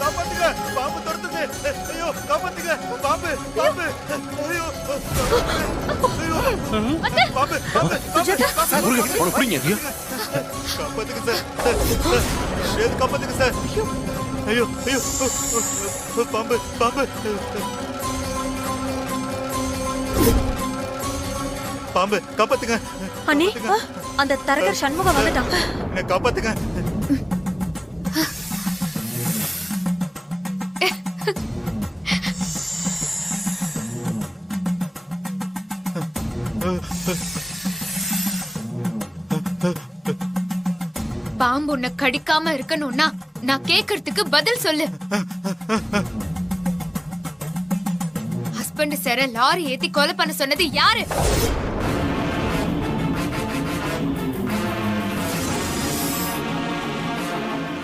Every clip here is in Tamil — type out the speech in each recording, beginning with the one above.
காப்பாத்துங்க, பாம்பு துரத்துது. ஐயோ, காப்பாத்துங்க, பாம்பு பாம்பு. ஐயோ, ஐயோ, பாம்பு பாம்பு. காப்பாத்துங்க சார், காப்பாத்துங்க சார். ஐயோ ஐயோ, பாம்பு பாம்பு பாம்பு. காப்பாத்துங்க அண்ணி, அந்த தரகர் சண்முகம் வந்துட்டான். காப்பாத்துங்க. பாம்பு உன்னை கடிக்காம இருக்கணும்னா நான் கேக்குறதுக்கு பதில் சொல்லு. ஹஸ்பண்ட் சார லாரி ஏத்தி கொலை பண்ண சொன்னது யாரு?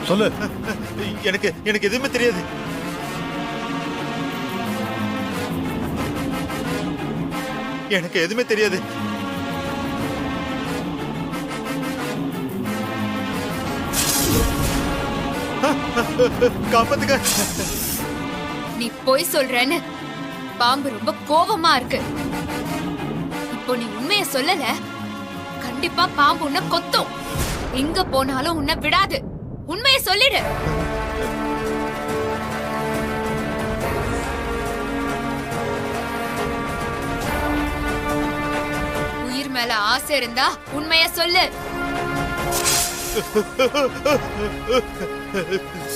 சொல்லு. எனக்கு எனக்கு எதுவுமே தெரியாது. எனக்கு எதுவுமே தெரியாது. காப்பாத்துங்க. நீ போய் சொல்றேன்னு பாம்பு ரொம்ப கோபமா இருக்கு. இப்போ நீ உண்மைய சொல்லல, கண்டிப்பா பாம்பு உன்னை கொத்தும். எங்க போனாலும் உன்னை விடாது. உண்மைய சொல்லிடு. உயிர் மேல ஆசை இருந்தா உண்மைய சொல்லு.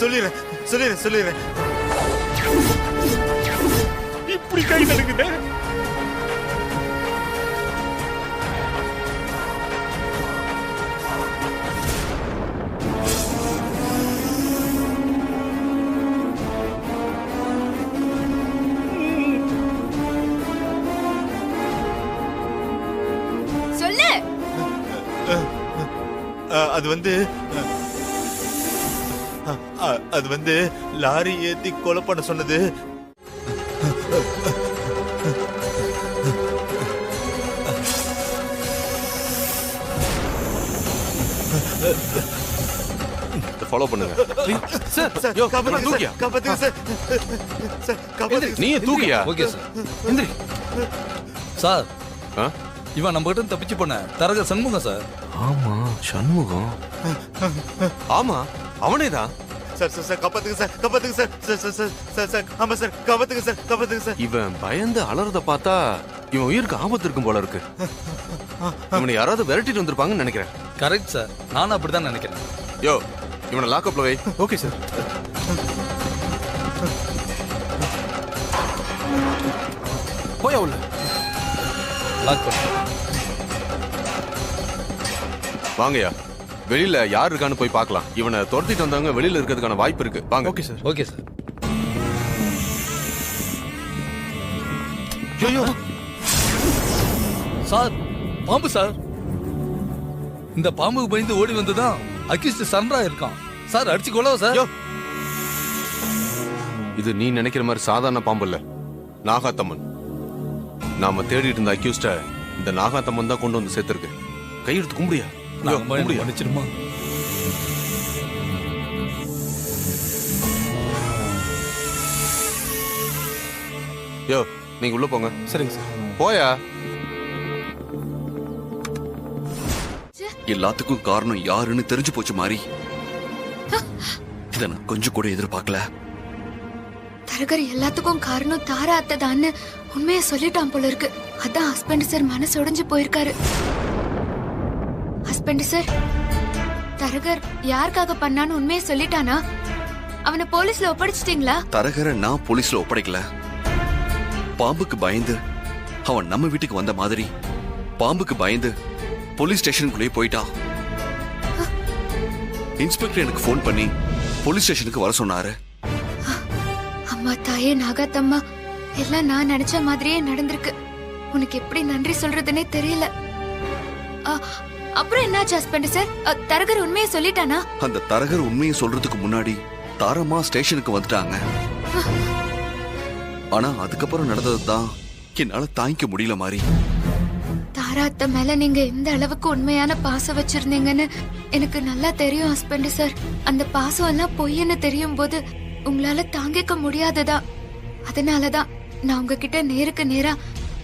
சொல்லிடுறேன் சொல்லிடுறேன் சொல்லிடுறேன். இப்படி கை நடுக்குது. சொல்லு. அது வந்து லாரி ஏத்தி கொலை பண்ண சொன்னது ஃபாலோ பண்ணுங்க. சார் சார், காப்பாத்துங்க காப்பாத்துங்க சார். சார் காப்பாத்துங்க. நீ தூக்கியா? Okay sir. எந்திரி சார். இவன் நம்ம கிட்ட தப்பிச்சு போன தரகர் சண்முகம் சார். ஆமா, சண்முகம். ஆமா, அவனேதான். சார் சார் சார், காப்பாத்துங்க சார், காப்பாத்துங்க sir. Sir sir sir sir sir, ஆமா சார், காப்பாத்துங்க சார், காப்பாத்துங்க சார். இவன் பயந்து அலறத பார்த்தா இவன் உயிருக்கு ஆபத்து இருக்கும் போல இருக்கு. இவனை யாராவது விரட்டிட்டு வந்திருப்பாங்கன்னு நினைக்கிறேன். கரெக்ட் சார், நானும் அப்படிதான் நினைக்கிறேன். யோ, இவனை லாக்அப்ல வை. Okay sir. போய் உள்ள லாக் பண்ணு. வாங்கயா, வெளியில யார் இருக்கான்னு போய் பார்க்கலாம். இவனை துரத்திட்டு வந்தவங்க வெளியில இருக்கிறதுக்கான வாய்ப்பு இருக்கு. வாங்க. Okay sir. Okay sir. ஐயோ சார், பாம்பு சார். இந்த பாம்புக்கு பயந்து ஓடி வந்துதான் அக்யூஸ்ட் சரண்டரா இருக்கான் சார். அடிச்சு கொள்ளவா சார்? இது நீ நினைக்கிற மாதிரி சாதாரண பாம்பு இல்ல, நாகாத்தம்மன். நாம தேடிட்டு இருந்த அக்யூஸ்ட இந்த நாகாத்தம்மன் தான் கொண்டு வந்து சேர்த்திருக்கு. கையெடுத்து கும்பிடியா? மன்னிச்சிருமா? யோ, நீங்க உள்ள போங்க. சரிங்க சார். போயா. எல்லாத்துக்கும் காரணம் யாருன்னு தெரிஞ்சு போச்சு மாறி. இத நான் கொஞ்சம் கூட எதிர்பார்க்கல. தரகர் எல்லாத்துக்கும் காரணம் தாரா அத்தைதான்னு உண்மையை சொல்லிட்டான் போல இருக்கு. அதான் ஹஸ்பண்ட் சார் மனசு உடைஞ்சு போயிருக்காரு. ஹஸ்பண்ட் சார், தரகர் யாருக்காக பண்ணான்னு உண்மையை சொல்லிட்டானா? அவனை போலீஸ்ல ஒப்படைச்சிட்டீங்களா? தரகரை நான் போலீஸ்ல ஒப்படைக்கல. பாம்புக்கு பயந்து அவன் நம்ம வீட்டுக்கு வந்த மாதிரி பாம்புக்கு பயந்து போலீஸ் ஸ்டேஷனுக்குள்ளே போயிட்டான். இன்ஸ்பெக்டர் எனக்கு ஃபோன் பண்ணி போலீஸ் ஸ்டேஷனுக்கு வர சொன்னாரு. அம்மா தாயே நாகாத்தம்மா, எல்லாம் நான் நினைச்ச மாதிரியே நடந்திருக்கு. உனக்கு எப்படி நன்றி சொல்றதுன்னே தெரியல. அப்புறம் என்னாச்சு ஹஸ்பண்ட் சார்? தரகர் உண்மையை சொல்லிட்டானா? அந்த தரகர் உண்மையை சொல்றதுக்கு முன்னாடி தாரம்மா ஸ்டேஷனுக்கு வந்துட்டாங்க. ஆனா அதுக்கப்புறம் நடந்ததுதான் என்னால தாங்கிக்க முடியல மாதிரி. தாரா அத்தை மேல நீங்க எந்த அளவுக்கு உண்மையான பாசம் வச்சிருந்தீங்கன்னு எனக்கு நல்லா தெரியும் ஹஸ்பண்ட் சார். அந்த பாசம் எல்லாம் பொய்ன்னு தெரியும் போது உங்களால தாங்கிக்க முடியாததா. அதனாலதான் நான் உங்ககிட்ட நேருக்கு நேரா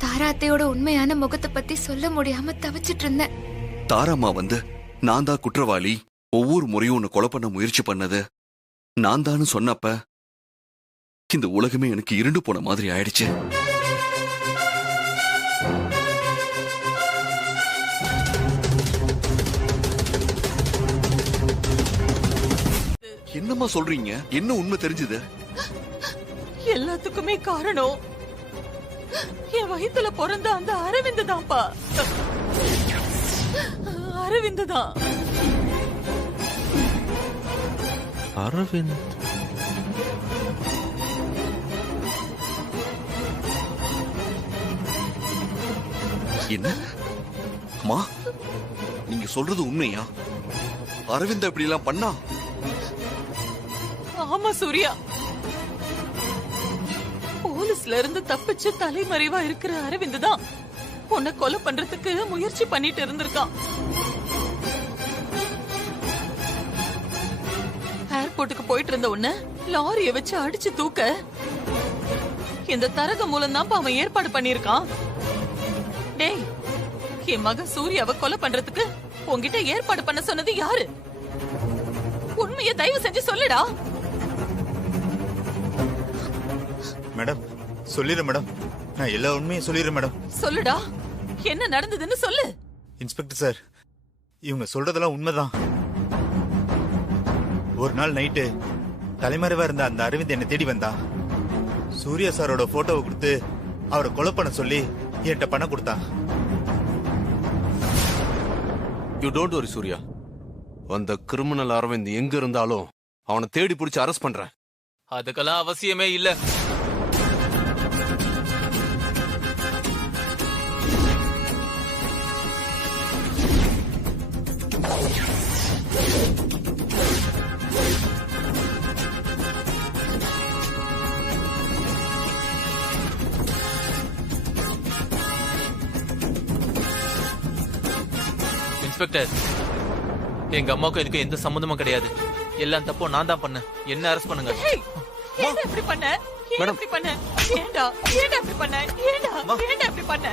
தாரா அத்தையோட உண்மையான முகத்தை பத்தி சொல்ல முடியாம தவிச்சிட்டு இருந்தேன். தாராம்மா வந்து நான் தான் குற்றவாளி, ஒவ்வொரு முறையும் உன்னை கொலை பண்ண முயற்சி பண்ணது நான் தான்னு சொன்னப்ப இந்த உலகமே எனக்கு இருண்டு போன மாதிரி ஆயிடுச்சு. என்னம்மா சொல்றீங்க? என்ன உண்மை தெரிஞ்சது? எல்லாத்துக்குமே காரணம் என் வயித்துல பிறந்த அந்த அரவிந்த் தான்ப்பா. அரவிந்த் தான். அரவிந்த்? என்ன அம்மா, நீங்க சொல்றது உண்மையா? அரவிந்த் இப்படி எல்லாம் பண்ணா? ஆமா சூர்யா, போலீஸ்ல இருந்து தப்பிச்சு தலைமறைவா இருக்கிற அரவிந்த் தான் உன்னை கொலை பண்றதுக்கு முயற்சி பண்ணிட்டு இருந்திருக்கான். ஏர்போர்ட்டுக்கு போயிட்டு இருந்த உன்னை லாரிய வச்சு அடிச்சு தூக்க இந்த தரக மூலம் தான் அவன் ஏற்பாடு பண்ணிருக்கான். டேய், என் மகன் சூர்யாவை கொலை பண்றதுக்கு உன்கிட்ட ஏற்பாடு பண்ண சொன்னது யாரு? உண்மையை தயவு செஞ்சு சொல்லுடா. மேடம் சொல்லிடுறேன் மேடம், நான் எல்லா உண்மையும் சொல்லிடுறேன் மேடம். சொல்லுடா, என்ன நடந்ததுன்னு சொல்லு. இன்ஸ்பெக்டர் சார், இவங்க சொல்றதெல்லாம் உண்மைதான். ஒரு நாள் நைட்டு தலைமறைவா இருந்த அந்த அரவிந்த் என்னை தேடி வந்தா. சூர்யா சாரோட போட்டோவை கொடுத்து அவரை கொலை பண்ண சொல்லி என்கிட்ட பணம் கொடுத்தா. யூ டோன்ட் வரி சூர்யா, அந்த கிரிமினல் அரவிந்த் எங்க இருந்தாலும் அவனை தேடி பிடிச்சு அரெஸ்ட் பண்றேன். அதுக்கெல்லாம் அவசியமே இல்ல. இன்ஸ்பெக்டர், எங்க அம்மாவுக்கும் இதுக்கு எந்த சம்பந்தமும் கிடையாது. எல்லாம் தப்போ நான் தான் பண்ணேன். என்ன அரெஸ்ட் பண்ணுங்க. ஏன் இப்படி பண்ண? ஏன் இப்படி பண்ண? ஏண்டா இப்படி பண்ண? ஏண்டா இப்படி பண்ண?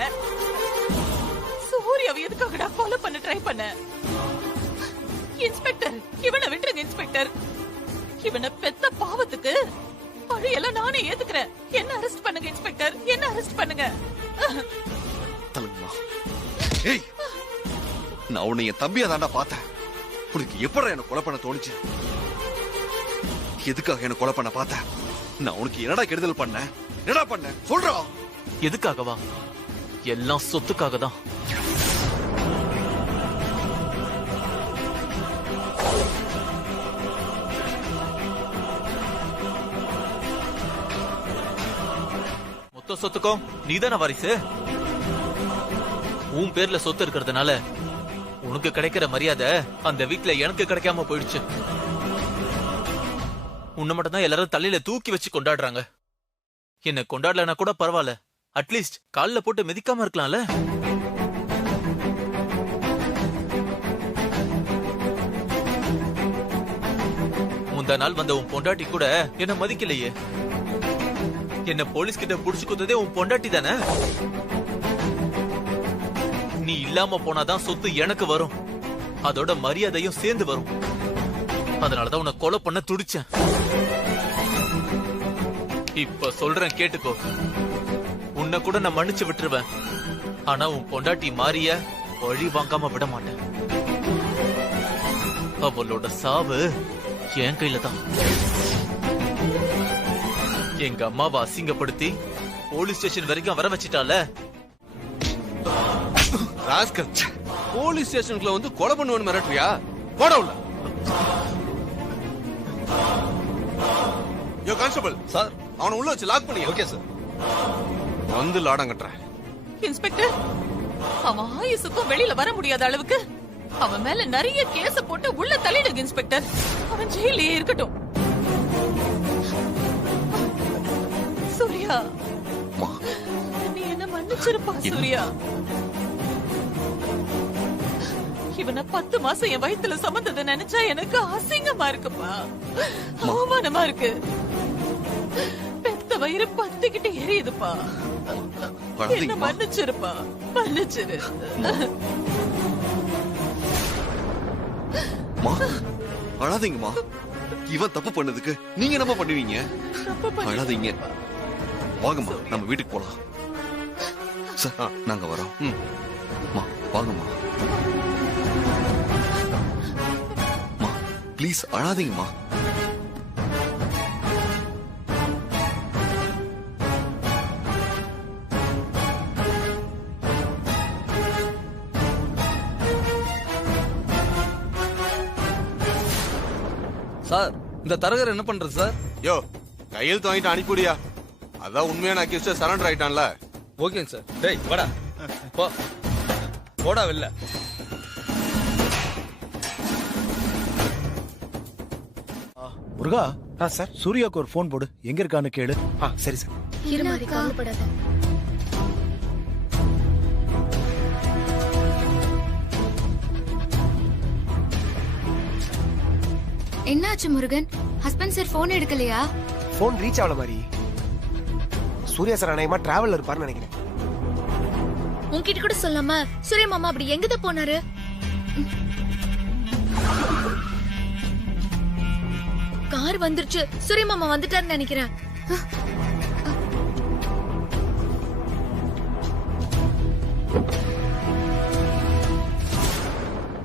சூர்யாவை எதுக்காகடா ஃபாலோ பண்ண ட்ரை பண்ண? இன்ஸ்பெக்டர், இவனை விட்டுருங்க இன்ஸ்பெக்டர். இவனை பெத்த பாவத்துக்கு பழையெல்லாம் நானே ஏத்துக்கிறேன். என்ன அரெஸ்ட் பண்ணுங்க இன்ஸ்பெக்டர், என்ன அரெஸ்ட் பண்ணுங்க. ஏய், நான் உன்னை என் தம்பியா தாண்டா பார்த்தேன். உனக்கு எப்படா என்ன கொலை பண்ண தோணுச்சு? எதுக்காக என்ன கொலை பண்ண பார்த்தேன்? நான் உனக்கு என்னடா கெடுதல் பண்ண? என்னடா பண்ண சொல்றா. எதுக்காகவா? எல்லாம் சொத்துக்காக தான். மொத்த சொத்துக்கும் நீதான வாரிசு. உன் பேர்ல சொத்து இருக்கிறதுனால உனக்கு கிடைக்கிற மரியாதை அந்த வீட்டுல எனக்கு கிடைக்காம போயிடுச்சு. உன்னை மட்டும் தான் எல்லாரும் தலையில தூக்கி வச்சு கொண்டாடுறாங்க. என்ன கொண்டாடலன்னா கூட பரவாயில்ல, அட்லீஸ்ட் கால்ல போட்டு மிதிக்காம இருக்கலாம்ல. முந்தா நாள் வந்த உன் பொண்டாட்டி கூட என்ன மதிக்கலையே. என்ன போலீஸ் கிட்ட புடிச்சு கொடுத்ததே உன் பொண்டாட்டி தானே. நீ இல்லாம போனாதான் சொத்து எனக்கு வரும், அதோட மரியாதையும் சேர்ந்து வரும். அதனாலதான் உன்னை கொலை பண்ண துடிச்சேன். இப்ப சொல்றேன் கேட்டுக்கோ. உன்னை கூட நான் மன்னிச்சு விட்டுருவேன். ஆனா உன் பொண்டாட்டி மாறிய வழி வாங்காம விட மாட்டேன். அவளோட சாவு என் கையில தான். எங்க அம்மாவை அசிங்கப்படுத்தி போலீஸ் ஸ்டேஷன் வரைக்கும் வர வச்சிட்டால. ராஸ்கல், போலீஸ் ஸ்டேஷனுக்குள்ள வந்து கொலை பண்ணுவேன்னு மிரட்டுறியா? போட உள்ள. யோ கான்ஸ்டபிள் சார், அவனை உள்ள வச்சு லாக் பண்ணி. Okay sir. வந்து லாடம் கட்டுறேன். இன்ஸ்பெக்டர், அவன் ஆயுசுக்கும் வெளியில வர முடியாத அளவுக்கு அவன் மேல நிறைய கேஸ் போட்டு உள்ள தள்ளிடுங்க இன்ஸ்பெக்டர். அவன் ஜெயிலே இருக்கட்டும். சூர்யா, நீ என்ன மன்னிச்சிருப்பா சூர்யா. இவனை 10 மாசம் என் வயித்துல சுமந்ததை நினைச்சா எனக்கு அசிங்கமா இருக்குப்பா, அவமானமா இருக்கு. பெத்த வயிறு பத்திக்கிட்டு எரியுதுப்பா. என்ன மன்னிச்சிருப்பா, மன்னிச்சிரு. அழாதீங்கம்மா. இவன் தப்பு பண்ணதுக்கு நீங்க என்னமா பண்ணுவீங்க? அழாதீங்க. வாங்கம்மா, நம்ம வீட்டுக்கு போலாம். சார், நாங்க வரோம். வாங்கம்மா. ப்ளீஸ் அழாதீங்கம்மா. சார், இந்த தரகர் என்ன பண்றது சார்? யோ, கையெழுத்து வாங்கிட்டு அனுப்பிவிடியா? அதான் உண்மையான அக்யூஸ்ட் சரண்டர் ஆயிட்டான்ல. ஓகேங்க சார். டேய் வாடா, போ போடா வெளில. முருகா, சார், சூர்யாவுக்கு ஒரு போன் போடு. எங்க இருக்கான்னு கேளு. சரி சார். கவலைப்படாத. என்னாச்சு முருகன்? ஹஸ்பண்ட் சார் போன் எடுக்கலையா? போன் ரீச் ஆகல மாதிரி. சூர்யா சார் அநேகமா டிராவல்ல இருப்பாருன்னு நினைக்கிறேன். உன்கிட்ட கூட சொல்லாம சூர்யா மாமா அப்படி எங்கதான் போனாரு? கார் வந்துருச்சு. சூர்யா மாமா வந்துட்டாருன்னு நினைக்கிறேன்.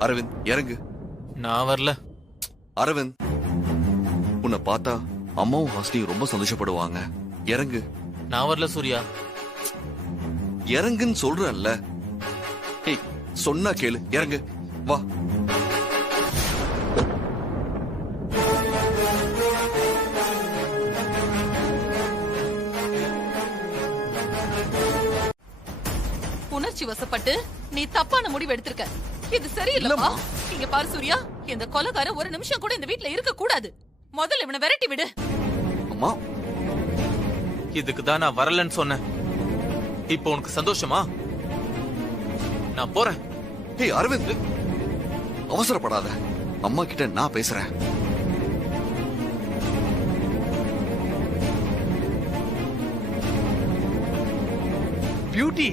அரவிந்த், இறங்கு. நான் வரல. அரவிந்த், உன்னை பார்த்தா அம்மாவும் ஹாஸ்னியும் ரொம்ப சந்தோஷப்படுவாங்க. இறங்கு. நான் வரல சூர்யா. இறங்குன்னு சொல்றேன்ல. ஏய், சொன்னா கேளு. இறங்கு. வா. உணர்ச்சி வசப்பட்டு நீ தப்பான முடிவு எடுத்திருக்க. இது சரியில்லப்பா. இங்க பாரு சூர்யா, இந்த கொலைகாரன் ஒரு நிமிஷம் கூட இந்த வீட்ல இருக்க கூடாது. முதல்ல இவனை விரட்டி விடு. அம்மா, இதுக்கு தான் நான் வரலன்னு சொன்னேன். இப்போ உனக்கு சந்தோஷமா? நான் போறேன். ஏய் அரவிந்த், அவசரப்படாத. அம்மா கிட்ட நான் பேசுறேன். பியூட்டி,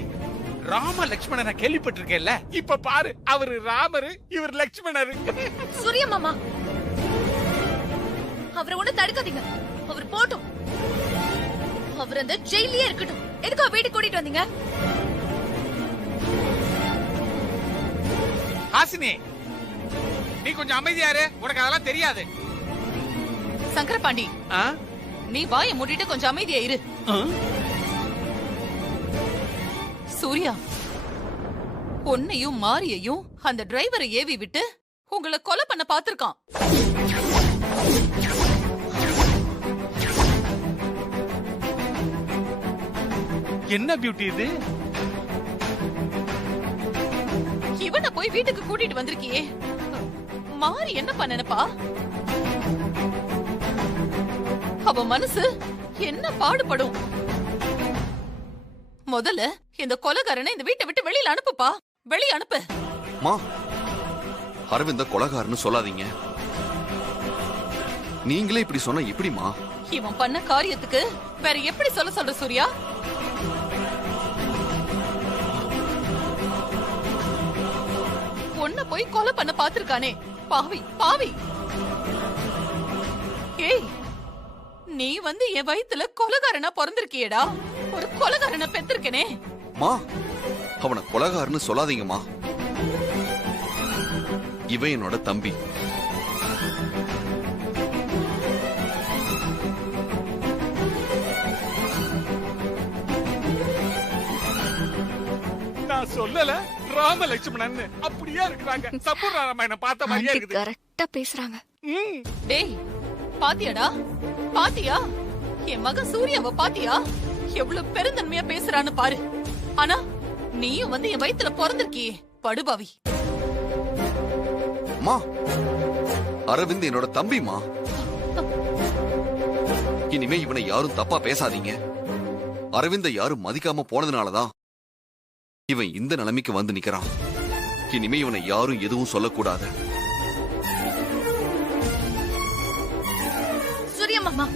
ராம லட்சுமணனை கேள்விப்பட்டிருக்கேன்ல. இப்ப பாரு, அவரு ராமரு, இவர் லட்சுமணரு. சூர்யா மாமா, அவரை ஒண்ணு தடுக்காதீங்க. அவர் போட்டும். அவர் அந்த ஜெயிலே இருக்கட்டும். எதுக்கு வீட்டுக்கு கூட்டிட்டு வந்தீங்க? ஹாசினி, நீ கொஞ்சம் அமைதியாரு. உனக்கு அதெல்லாம் தெரியாது. சங்கரபாண்டி, நீ வாயை மூடிட்டு கொஞ்சம் அமைதியா இரு. சூர்யா, பொன்னையும் மாரியையும் அந்த டிரைவரை ஏவி விட்டு உங்களை கொலை பண்ண பாத்திருக்கான். என்ன பியூட்டி இது? இவனை போய் வீட்டுக்கு கூட்டிட்டு வந்திருக்கியே, மாரி என்ன பண்ணனப்பா? அவ மனசு என்ன பாடுபடும்? முதல்ல இந்த கொலைகாரனை இந்த வீட்டை விட்டு வெளியில அனுப்புப்பா. வெளிய அனுப்பு. மா, அரவிந்த கொலைகாரன்னு சொல்லாதீங்க. நீங்களே இப்படி சொன்னா எப்படிமா? இவன் பண்ண காரியத்துக்கு வேற எப்படி சொல்ற சூர்யா? பொண்ண போய் கொலை பண்ண பாத்திருக்கானே, பாவி பாவி. ஏய், நீ வந்து என் வயித்துல கொலைகாரனா பிறந்திருக்கியேடா. ஒரு கொலைகாரனை பெற்றிருக்கனே. மா, அவனை கொலைகாரன்னு சொல்லாதீங்கம்மா. இவன் என்னோட தம்பி. சொல்லல ராம லட்சுமணன் அப்படியே இருக்கிறாங்க. சப்பூர் ராமாயணம் பார்த்த மாதிரியே இருக்குது. கரெக்டா பேசுறாங்க. டேய் பாத்தியாடா, பாத்தியா என் மகன் சூர்யாவை பாத்தியா? எவ்வளவு பெருந்தன்மையா பேசுறான்னு பாரு. ஆனா நீயும் வந்து என் வயித்துல பிறந்திருக்கியே படுபாவி. மா, அரவிந்த் என்னோட தம்பிமா. இனிமே இவனை யாரும் தப்பா பேசாதீங்க. அரவிந்த யாரும் மதிக்காம போனதுனாலதான் இவன் இந்த நிலைமைக்கு வந்து நிக்கிறான். இனிமே இவனை யாரும் எதுவும் சொல்லக்கூடாது. சூர்யா மாமா,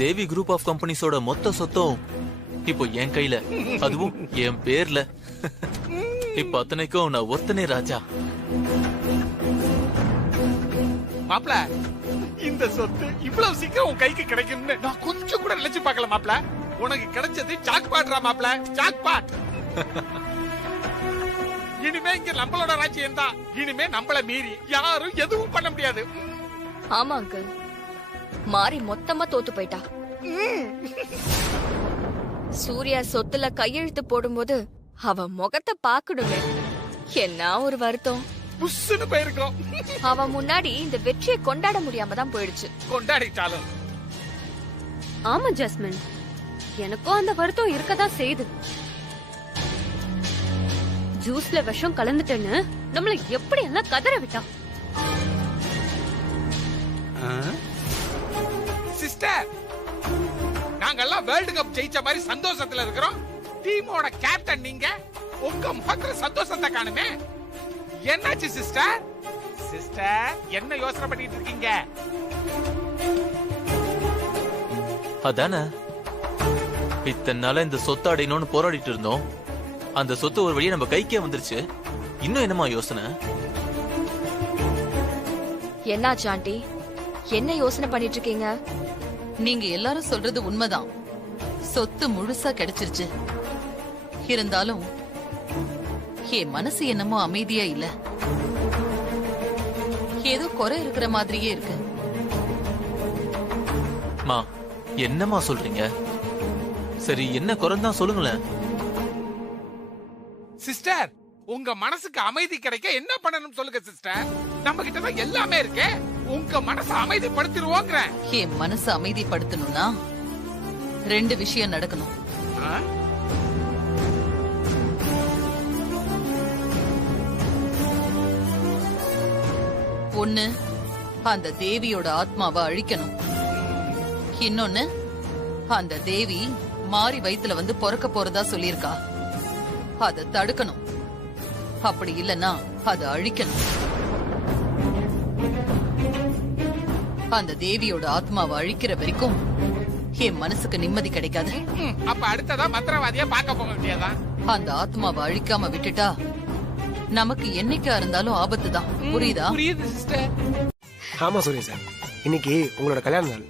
தேவி குரூப் ஆஃப் கம்பெனிஸோட மொத்த சொத்தும் இப்போ என் கையில, அதுவும் என் பேர்ல. இப்ப அத்தனைக்கும் நான் ஒத்தனே ராஜா. மாப்ள, இந்த சொத்து இவ்வளவு சீக்கிரம் உன் கைக்கு கிடைக்கும்னு நான் கொஞ்சம் கூட நினைச்சு பார்க்கல மாப்ள. உனக்கு கிடைச்சது ஜாக்பாட்ரா மாப்ள, ஜாக்பாட். இனிமே இங்க நம்மளோட ராஜ்யம் தான். இனிமே நம்மள மீறி யாரும் எதுவும் பண்ண முடியாது. ஆமா அங்கிள், மாறி மொத்தமா தோத்து போயிட்டா. சூர்யா சொத்துல கையெழுத்து போடும்போது அவ முகத்தை பாக்கணுமே, என்ன ஒரு வருத்தம். புஷ்னு போயிருக்கோம். அவ முன்னாடி இந்த வெற்றியை கொண்டாட முடியாம தான் போயிடுச்சு. கொண்டாடிட்டாலும் ஆமா ஜாஸ்மின், எனக்கும் அந்த வருத்தம் இருக்கதான் செய்யுது. ஜூஸ்ல விஷம் கலந்துட்டேன்னு நம்மள எப்படி எல்லாம் கதற விட்டா. சிஸ்டர், நாங்கெல்லாம் வேர்ல்ட் கப் ஜெயிச்ச மாதிரி சந்தோஷத்துல இருக்கிறோம். டீமோட கேப்டன் நீங்க, உங்க முகத்துல சந்தோஷத்தை காணுமே. என்னாச்சு சிஸ்டர்? சிஸ்டர், என்ன யோசனை பண்ணிட்டு இருக்கீங்க? அதானே இத்தனை நாளா இந்த சொத்து அடையணும்னு போராடிட்டு இருந்தோம். அந்த சொத்து ஒரு வழியா நம்ம கைக்கே வந்துருச்சு. இன்னும் என்னமா யோசனை? என்னாச்சு ஆண்டி, என்ன யோசனை பண்ணிட்டு இருக்கீங்க? நீங்க எல்லாரும் சொல்றது உண்மைதான். சொத்து முழுசா கிடைச்சிருச்சு. இருந்தாலும் என் மனசு என்னமோ அமைதியா இல்ல. ஏதோ குறை இருக்கிற மாதிரியே இருக்கு. மா, என்னமா சொல்றீங்க? சரி, என்ன குறைந்தான் சொல்லுங்களேன். சிஸ்டர், உங்க மனசுக்கு அமைதி கிடைக்க என்ன பண்ணணும் சொல்லுங்க சிஸ்டர். நம்ம கிட்ட தான் எல்லாமே இருக்கு. உங்க மனசை அமைதிப்படுத்திடுவோங்கிற. என் மனசை அமைதிப்படுத்தணும்னா 2 விஷயம் நடக்கணும். ஒண்ணு, அந்த தேவியோட ஆத்மாவை அழிக்கணும். இன்னொன்னு, அந்த தேவி மாறி வயித்துல வந்து பொறக்க போறதா சொல்லியிருக்கா. அதை தடுக்கணும். அப்படி இல்லனா அதை அழிக்கணும். அந்த தேவியோட ஆத்மாவை அழிக்கிற வரைக்கும் என் மனசுக்கு நிம்மதி கிடைக்காது. அப்ப அடுத்ததா மந்திரவாதியா பார்க்க போக வேண்டியதான். அந்த ஆத்மாவை அழிக்காம விட்டுட்டா நமக்கு என்னைக்கா இருந்தாலும் ஆபத்து தான். புரியுதா? புரியுது சிஸ்டர். ஆமா சூர்யா சார், இன்னைக்கு உங்களோட கல்யாண நாள்.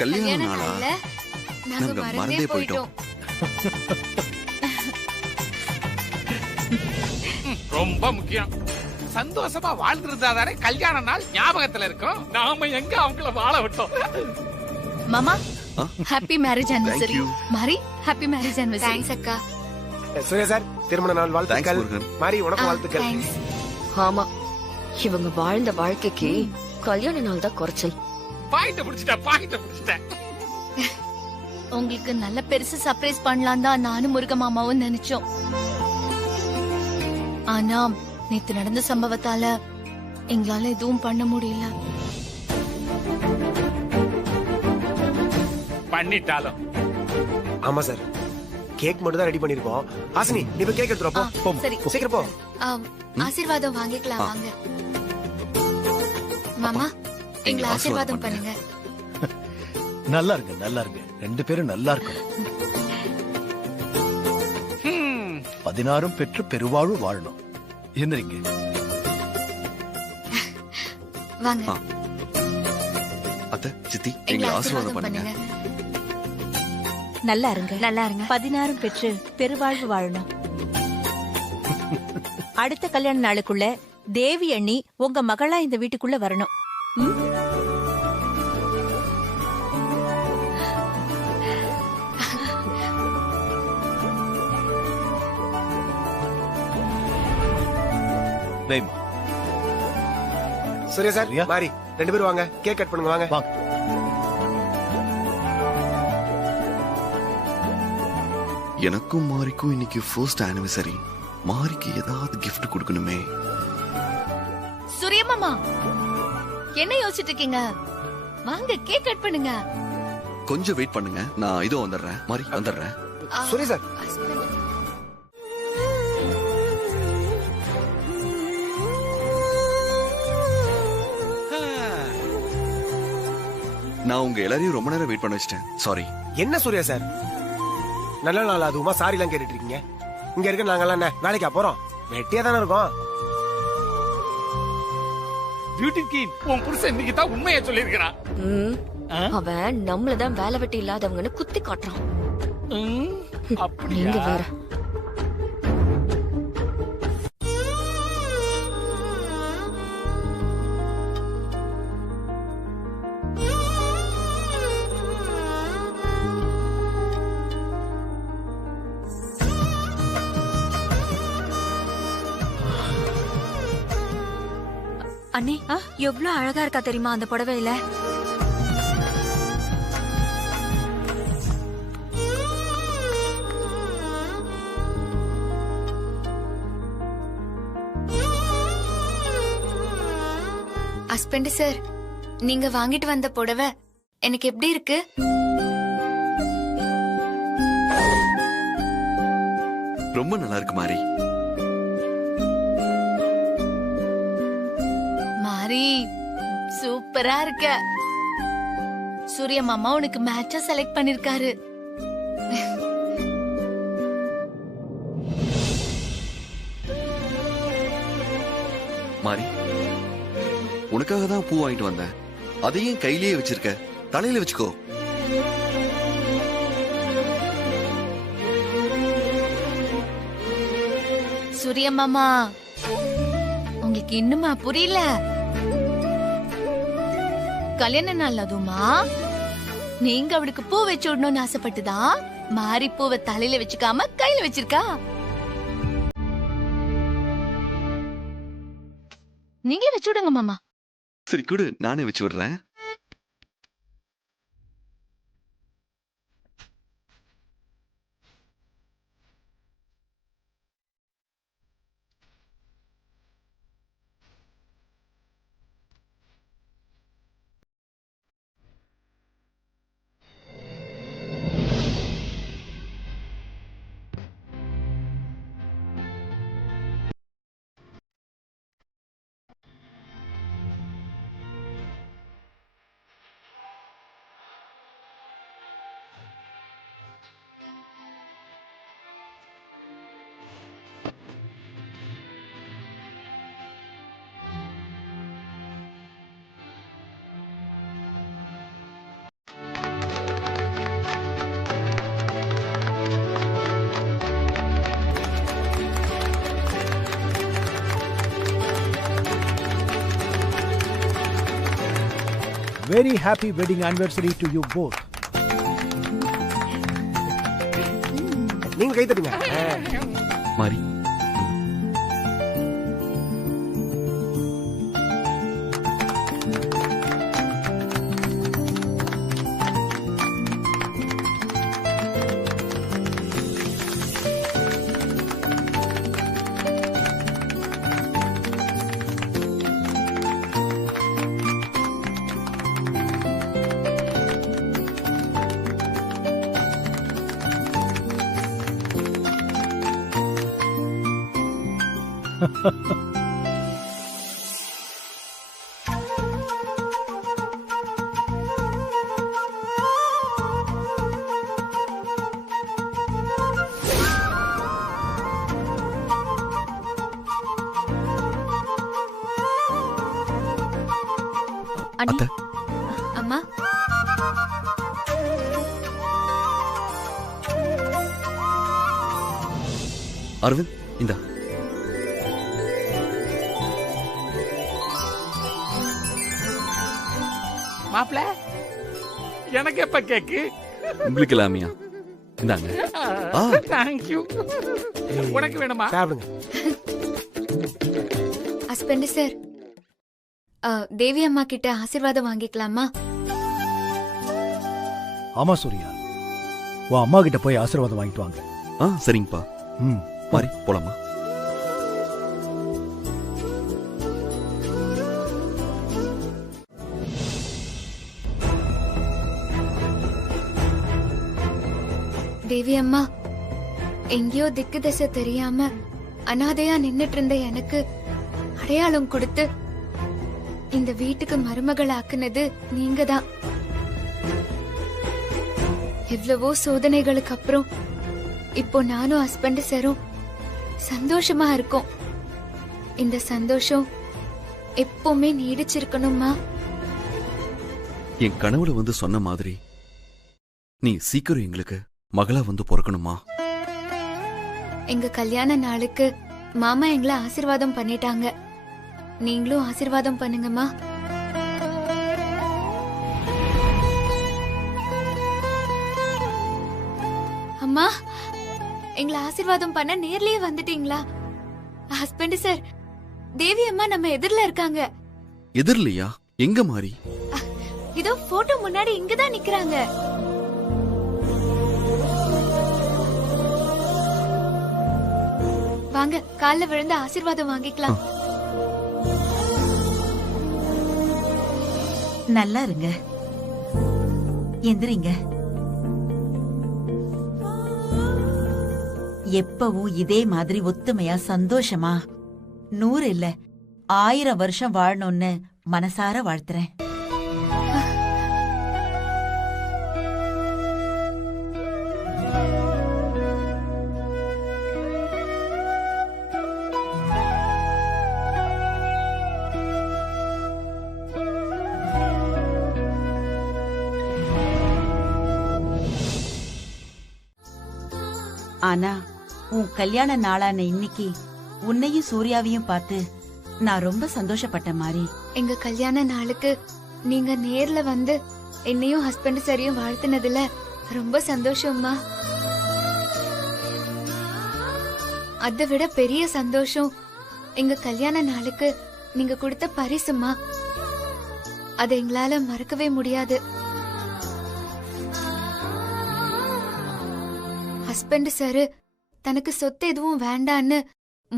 கல்யாண நாளா? நாங்க மறந்தே போயிட்டோம். ரொம்ப முக்கியம். சந்தோஷமா வாழ்ந்திருந்தாதானே கல்யாண நாள் ஞாபகத்துல இருக்கும். நாம எங்க அவங்கள வாழ விட்டோம். மாமா, ஹாப்பி மேரேஜ் ஆனிவர்சரி. மாரி, ஹாப்பி மேரேஜ் ஆனிவர்சரி. தேங்க்ஸ் அக்கா. சூர்யா சார், திருமண நாள் வாழ்த்துக்கள். மாறி, உனக்கு வாழ்த்துக்கள். ஆமா, இவங்க வாழ்ந்த வாழ்க்கைக்கு கல்யாண நாள் தான் குறைச்சல். பாயிட்ட புடிச்சிட்டேன். உங்களுக்கு நல்ல பெருசு சர்ப்ரைஸ் பண்ணலாம் தான் நானும் முருக மாமாவும் நினைச்சோம். ஆனா நேத்து நடந்த சம்பவத்தால எங்களால எதுவும் பண்ண முடியல. பண்ணிட்டாலும் ஆமா சார், கேக் மட்டும் தான் ரெடி பண்ணிருக்கோம். ஆசினி, நீ போய் கேக் எடுத்துட்டு வா, போ. சரி, சீக்கிரம் போ. ஆசீர்வாதம் வாங்கிக்கலாம் வாங்க. மாமா, எங்களை ஆசீர்வாதம் பண்ணுங்க. நல்லா இருங்க, நல்லா இருங்க. 2 பேரும் நல்லா இருக்கணும். 16 பெற்று பெருவாழ்வு வாழணும். எந்திரிங்க. வாங்க. அத்தை, சித்தி, எங்களை ஆசீர்வாதம் பண்ணுங்க. நல்லா இருங்க, நல்லா இருங்க. 16 பெற்று பெருவாழ்வு வாழணும். அடுத்த கல்யாண நாளுக்குள்ள தேவி அண்ணி உங்க மகளா இந்த வீட்டுக்குள்ள வரணும். வைமா. சூர்யா சார் மாறி 2 பேரும் வாங்க, கேக் கட் பண்ணுங்க வாங்க. வாங்க. எனக்கும் மாரிக்கும் இன்னைக்கு ஃபர்ஸ்ட் ஆனிவர்சரி. மாரிக்கு ஏதாவது gift கொடுக்கணுமே. சூரிய மாமா என்ன யோசிச்சுட்டு இருக்கீங்க? வாங்க கேக் கட் பண்ணுங்க. கொஞ்சம் வெயிட் பண்ணுங்க, நான் இதோ வந்துடுறேன். மாரி வந்துடுறேன். சூர்யா சார் நான் உங்க எல்லாரையும் ரொம்ப நேரம் வெயிட் பண்ண வச்சிட்டேன். சாரி. என்ன சூர்யா சார் நல்ல நாள் அதுவுமா சாரி எல்லாம் கேட்டுட்டு இருக்கீங்க? இங்க இருக்க நாங்கெல்லாம் என்ன வேலைக்கா போறோம்? வெட்டியா தானே இருக்கோம். பியூட்டி கிங் உன் புருஷன் இன்னைக்கு தான் உண்மையை சொல்லியிருக்கிறான். அவன் நம்மளதான் வேலை வெட்டி இல்லாதவங்கன்னு குத்தி காட்டுறான். நீங்க வேற. அண்ணி எவ்வளவு அழகா இருக்கா தெரியுமா அந்த புடவையில? ஹஸ்பண்ட் சார், நீங்க வாங்கிட்டு வந்த புடவை எனக்கு எப்படி இருக்கு? ரொம்ப நல்லா இருக்கு மாரி. மாரி சூப்பரா இருக்க. சூரிய மாமா உனக்கு மேட்சா செலக்ட் பண்ணிருக்காரு. மாரி உனக்காக தான் பூ வாங்கிட்டு வந்தேன். அதையும் கையிலேயே வச்சிருக்க, தலையில வச்சுக்கோ. சூரிய மாமா உங்களுக்கு இன்னுமா புரியல? கல்யாண நாள் அதுமா நீங்க அவளுக்கு பூ வச்சு விடணும்னு ஆசைப்பட்டுதான் மாறி பூவை தலையில வச்சுக்காம கையில வச்சிருக்கா. நீங்களே வச்சு விடுங்க மாமா. சரி குடு, நானே வச்சு விடுறேன். Very happy wedding anniversary to you both. நீங்க கை தட்டுங்க. மாரி அண்ணி, அம்மா அரவிந்த் இந்தா. மாப்ள எனக்கு எப்ப கேக்கு? உங்களுக்கு இல்லாமையா? இந்தாங்க. தேங்க்யூ. உனக்கு வேணுமா? சாப்பிடுங்க. ஹஸ்பண்ட் சார், தேவி அம்மா கிட்ட ஆசீர்வாதம் வாங்கிக்கலாமா? ஆமா சூர்யா, உன் அம்மா கிட்ட போய் ஆசீர்வாதம் வாங்கிட்டு வாங்க. சரிங்கப்பா. மாறி போலாமா? தேவி அம்மா, எங்கேயோ திக்கு திசை தெரியாம அனாதையா நின்னுட்டு இருந்த எனக்கு அடையாளம் கொடுத்து இந்த வீட்டுக்கு மருமகள் ஆக்குனது நீங்க தான். எவ்வளவோ சோதனைகளுக்கு அப்புறம் இப்போ நானும் ஹஸ்பண்ட் சாரும் சந்தோஷமா இருக்கோம். இந்த சந்தோஷம் எப்பவுமே நீடிச்சிருக்கணுமா? என் கனவுல வந்து சொன்ன மாதிரி நீ சீக்கிரம் எங்களுக்கு மகளா வந்து பிறக்கணுமா? எங்க கல்யாண நாளுக்கு மாமா எங்களை ஆசீர்வாதம் பண்ணிட்டாங்க. நீங்களும் ஆசீர்வாதம் பண்ணுங்கம்மா. அம்மா, எங்களை ஆசீர்வாதம் பண்ண நேர்லயே வந்துட்டீங்களா? ஹஸ்பண்ட் சார், தேவி அம்மா நம்ம எதிரில இருக்காங்க. எதிரிலையா? எங்க மாறி? இதோ போட்டோ முன்னாடி இங்கதான் நிக்கிறாங்க. வாங்க, கால்ல விழுந்து ஆசீர்வாதம் வாங்கிக்கலாம். நல்லா இருங்க, எந்திரிங்க. எப்பவும் இதே மாதிரி ஒத்துமையா சந்தோஷமா 100 இல்ல 1000 வருஷம் வாழணும்னு மனசார வாழ்த்துறேன். ஆனா உன் கல்யாண நாளான இன்னைக்கு உன்னையும் சூர்யாவையும் பார்த்து நான் ரொம்ப சந்தோஷப்பட்ட மாதிரி. எங்க கல்யாண நாளுக்கு நீங்க நேர்ல வந்து என்னையும் ஹஸ்பண்ட் சரியும் வாழ்த்துனதுல ரொம்ப சந்தோஷம்மா. அதை விட பெரிய சந்தோஷம் எங்க கல்யாண நாளுக்கு நீங்க கொடுத்த பரிசுமா. அதை எங்களால மறக்கவே முடியாது. ஹஸ்பண்ட் சாரு தனக்கு சொத்து எதுவும் வேண்டான்னு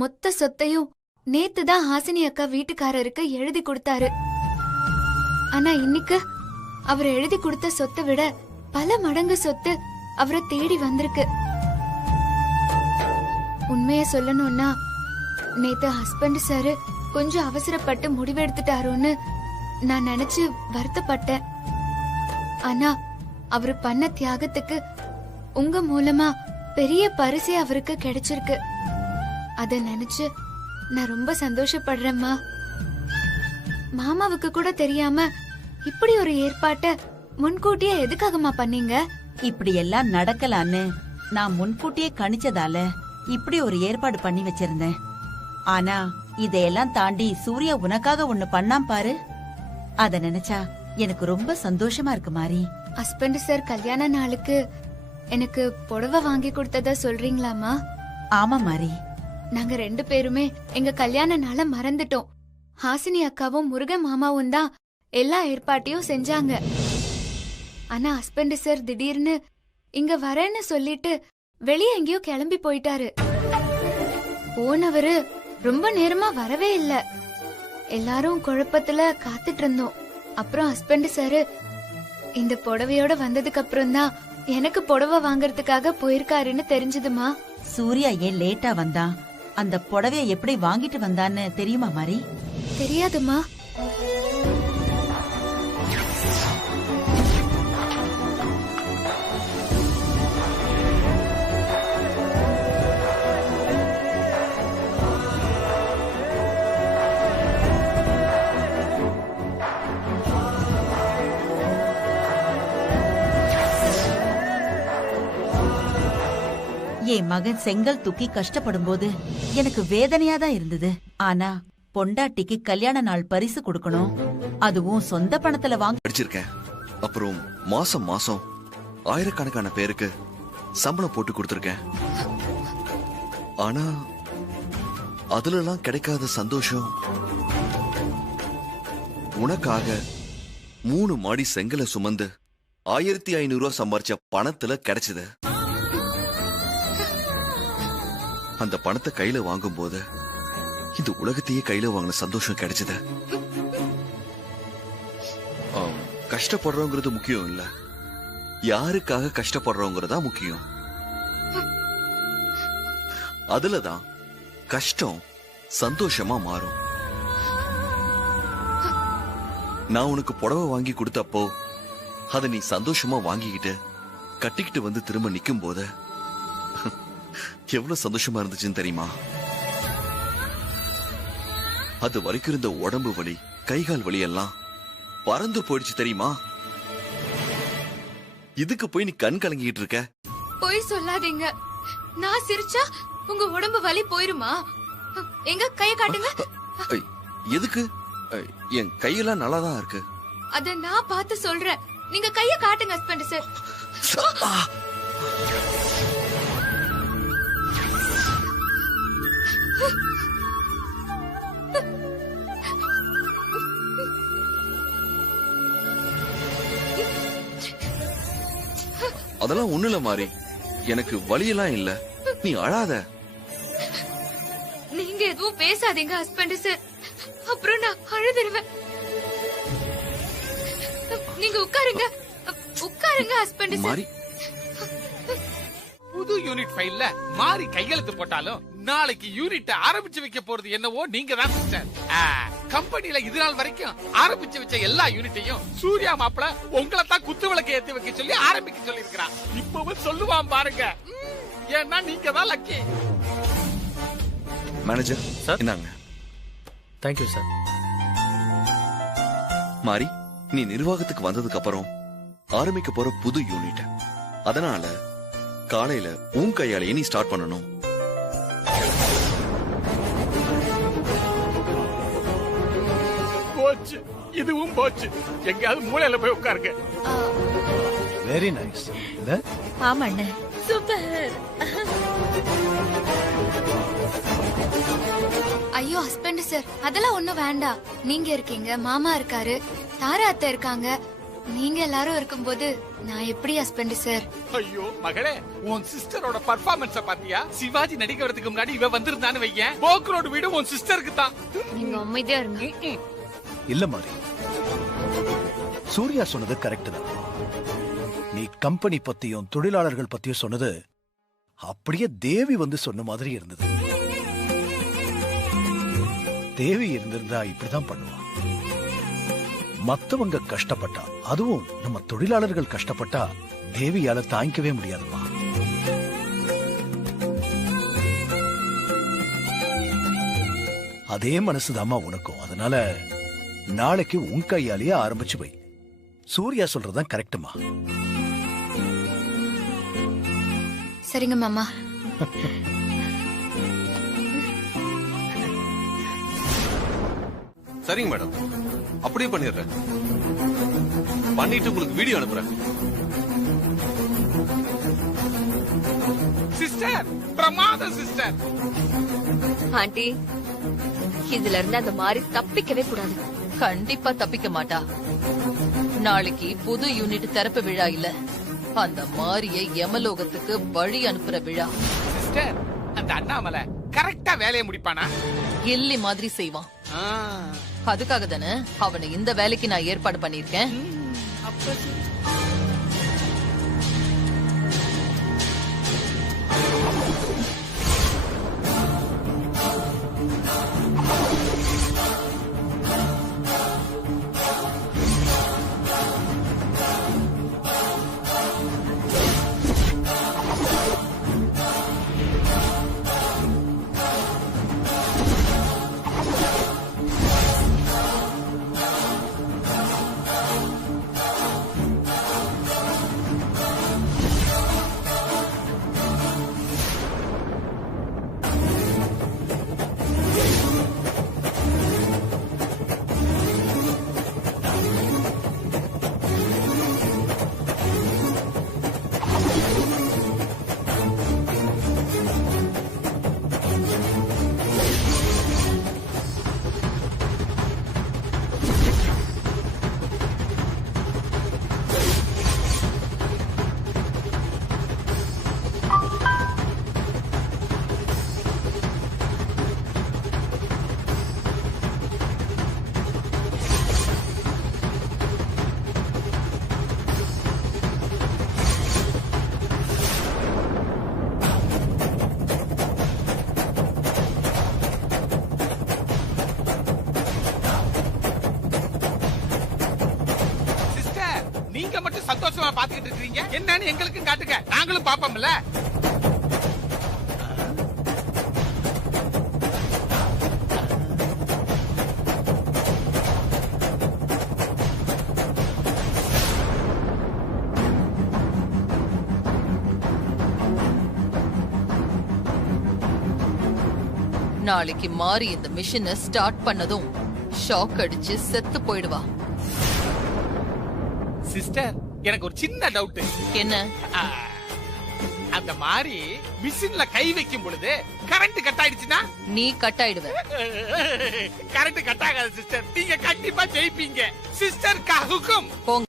மொத்த சொத்தையும் நேத்துதான் ஹாசினி அக்கா வீட்டுக்காரருக்கு எழுதி கொடுத்தாரு. ஆனா இன்னைக்கு அவர் எழுதி கொடுத்த சொத்தை விட பல மடங்கு சொத்து அவரை தேடி வந்திருக்கு. உண்மைய சொல்லணும்னா நேத்து ஹஸ்பண்ட் சாரு கொஞ்சம் அவசரப்பட்டு முடிவெடுத்துட்டாரோன்னு நான் நினைச்சு வருத்தப்பட்டேன். ஆனா அவரு பண்ண தியாகத்துக்கு உங்க மூலமா பெரிய பரிசே அவருக்கு கிடைச்சிருக்கு. அத நினைச்சு நான் ரொம்ப சந்தோஷப்படுறேம்மா. மாமாவுக்கு கூட தெரியாம இப்படி ஒரு ஏற்பாட்ட முன்கூட்டியே எதுக்காகமா பண்ணீங்க? இப்படி எல்லாம் நடக்கலான்னு நான் முன்கூட்டியே கணிச்சதால இப்படி ஒரு ஏற்பாடு பண்ணி வச்சிருந்தேன். ஆனா இதையெல்லாம் தாண்டி சூர்யா உனக்காக ஒண்ணு பண்ணாம் பாரு. அத நினைச்சா எனக்கு ரொம்ப சந்தோஷமா இருக்கு மாறி. ஹஸ்பண்ட் சார் கல்யாண நாளுக்கு எனக்கு புடவை வாங்கி கொடுத்ததா சொல்றீங்களாமா? ஆமா மாறி. நாங்க 2 பேருமே எங்க கல்யாண நாள மறந்துட்டோம். ஹாசினி அக்காவும் முருகன் மாமாவும் தான் எல்லா ஏற்பாட்டையும் செஞ்சாங்க. ஆனா ஹஸ்பண்ட் சார் திடீர்னு இங்க வரேன்னு சொல்லிட்டு வெளியே எங்கேயோ கிளம்பி போயிட்டாரு. போனவரு ரொம்ப நேரமா வரவே இல்ல. எல்லாரும் குழப்பத்துல காத்துட்டு இருந்தோம். அப்புறம் ஹஸ்பண்ட் சாரு இந்த புடவையோட வந்ததுக்கு அப்புறம் தான் எனக்கு புடவை வாங்கறதுக்காக போயிருக்காருன்னு தெரிஞ்சதுமா. சூர்யா ஏன் லேட்டா வந்தான்? அந்த புடவைய எப்படி வாங்கிட்டு வந்தான்னு தெரியுமா மாறி? தெரியாதுமா. என் மகன் செங்கல் தூக்கி கஷ்டப்படும் போது எனக்கு வேதனையா தான் இருந்தது. ஆனா பொண்டாட்டிக்கு கல்யாண நாள் பரிசு கொடுக்கணும், அதுவும் சொந்த பணத்துல வாங்க படிச்சிருக்கேன். அப்புறம் மாசம் மாசம் ஆயிரக்கணக்கான பேருக்கு சம்பளம் போட்டு கொடுத்திருக்கேன். ஆனா அதுலலாம் கிடைக்காத சந்தோஷம் உனக்காக 3 மாடி செங்கலை சுமந்து 1500 ரூபாய் சம்பாரிச்ச பணத்துல கிடைச்சது. அந்த பணத்தை கையில வாங்கும் போது இந்த உலகத்தையே கையில வாங்கின சந்தோஷம் கிடைச்சது. கஷ்டப்படுறோங்கிறது முக்கியம் இல்ல, யாருக்காக கஷ்டப்படுறோங்கிறதா முக்கியம். அதுலதான் கஷ்டம் சந்தோஷமா மாறும். நான் உனக்கு புடவை வாங்கி கொடுத்தப்போ அதை நீ சந்தோஷமா வாங்கிக்கிட்டு கட்டிக்கிட்டு வந்து திரும்ப நிக்கும் போது எவ்வளவு சந்தோஷமா இருந்துச்சுன்னு தெரியுமா? அது வரைக்கும் இருந்த உடம்பு வலி, கைகால் வலி எல்லாம் பறந்து போயிடுச்சு தெரியுமா? இதுக்கு போய் நீ கண் கலங்கிட்டு இருக்க. போய் சொல்லாதீங்க. நான் சிரிச்சா உங்க உடம்பு வலி போயிருமா? எங்க கைய காட்டுங்க. எதுக்கு? என் கையெல்லாம் நல்லாதான் இருக்கு. அத நான் பார்த்து சொல்றேன். நீங்க கைய காட்டுங்க ஹஸ்பண்ட் சார். அதெல்லாம் ஒண்ணுல மாறி, எனக்கு வலியெல்லாம் இல்ல, நீ அழாத. நீங்க எதுவும் பேசாதீங்க ஹஸ்பண்ட் சார், அப்புறம் நான் அழுதுருவேன். நீங்க உட்காருங்க, உட்காருங்க ஹஸ்பண்ட் சார். புது யூனிட் ஃபைல்ல மாறி கையெழுத்து போட்டாலும் நாளைக்கு யூனிட் ஆரம்பிச்சு வைக்க போறது என்னவோ நீங்க தான் சிஸ்டர். கம்பெனில இது நாள் வரைக்கும் ஆரம்பிச்சு வச்ச எல்லா யூனிட்டையும் சூர்யா மாப்பிள உங்களை தான் குத்து விளக்கு ஏத்தி வைக்க சொல்லி ஆரம்பிக்க சொல்லி இருக்கிறான். இப்பவும் சொல்லுவான் பாருங்க, ஏன்னா நீங்க தான் லக்கி. மேனேஜர் சார், என்னங்க? Thank you sir. மாறி, நீ நிர்வாகத்துக்கு வந்ததுக்கு அப்புறம் ஆரம்பிக்க போற புது யூனிட், அதனால காலையில உன் கையாலேயே நீ ஸ்டார்ட் பண்ணணும். போச்சு, இதுவும் போச்சு. எங்கயாவது மூலையில போய் உட்காருங்க. Very nice. ஆமா அண்ணே, சூப்பர். ஐயோ ஹஸ்பண்ட் சார், அதெல்லாம் ஒண்ணும் வேண்டாம். நீங்க இருக்கீங்க, மாமா இருக்காரு, தாரா அத்தை இருக்காங்க, நீங்க எல்லாரும் இருக்கும்போது நான் எப்படி ஹஸ்பண்ட் சார்? ஐயோ மகளே, உன் சிஸ்டரோட பர்ஃபார்மன்ஸ பாத்தியா? சிவாஜி நடிக்கிறதுக்கு முன்னாடி இவ வந்திருந்தான்னு வையேன், போக்கரோட வீடு உன் சிஸ்டருக்கு தான். நீங்க அமைதியா இருங்க. இல்ல மாறி, சூர்யா சொன்னது கரெக்ட் தான். நீ கம்பெனி பத்தியும் தொழிலாளர்கள் பத்தியும் சொன்னது அப்படியே தேவி வந்து சொன்ன மாதிரி இருந்தது. தேவி இருந்திருந்தா இப்படிதான் பண்ணுவா. மத்தவங்க கஷ்டப்பட்டா, அதுவும் நம்ம தொழிலாளர்கள் கஷ்டப்பட்டா தேவியால தாங்கிக்கவே முடியாதுமா. அதே மனசுதாமா உனக்கும். அதனால நாளைக்கு உன் கையாலேயே ஆரம்பிச்சு வை. சூர்யா சொல்றதுதான் கரெக்டுமா. சரிங்க மாமா. சரிங்க மேடம், அப்படியே பண்ணிடுறேன். பண்ணிட்டு உங்களுக்கு வீடியோ அனுப்புறேன். Sister, பிரமாத sister. ஆண்டி, இதுல இருந்து அந்த மாதிரி தப்பிக்கவே கூடாது. கண்டிப்பா தப்பிக்க மாட்டா. நாளைக்கு புது யூனிட் திறப்பு விழா இல்ல, அந்த மாரிய யமலோகத்துக்கு வழி அனுப்புற விழா. சிஸ்டர், அந்த அண்ணாமலை கரெக்டா வேலையை முடிப்பானா? கில்லி மாதிரி செய்வான். அதுக்காக தானே அவனை இந்த வேலைக்கு நான் ஏற்பாடு பண்ணிருக்கேன். மட்டும் சந்தோஷமா பாத்துக்கிட்டு இருக்கீங்க? என்னன்னு எங்களுக்கும் காட்டுங்க, நாங்களும் பாப்போம்ல. நாளைக்கு மாறி இந்த மிஷினை ஸ்டார்ட் பண்ணதும் ஷாக் அடிச்சு செத்து போயிடுவா. சிஸ்டர், எனக்கு ஒரு சின்ன டவுட். என்ன? அந்த மாதிரி மிஷின்ல கை வைக்கும் பொழுது கரண்ட் கட் ஆயிடுச்சுன்னா? நீ கட் ஆயிடுவ. கரண்ட் கட் ஆகாது சிஸ்டர், நீங்க கண்டிப்பா ஜெயிப்பீங்க. சிஸ்டர் கா ஹுக்கும். போங்க.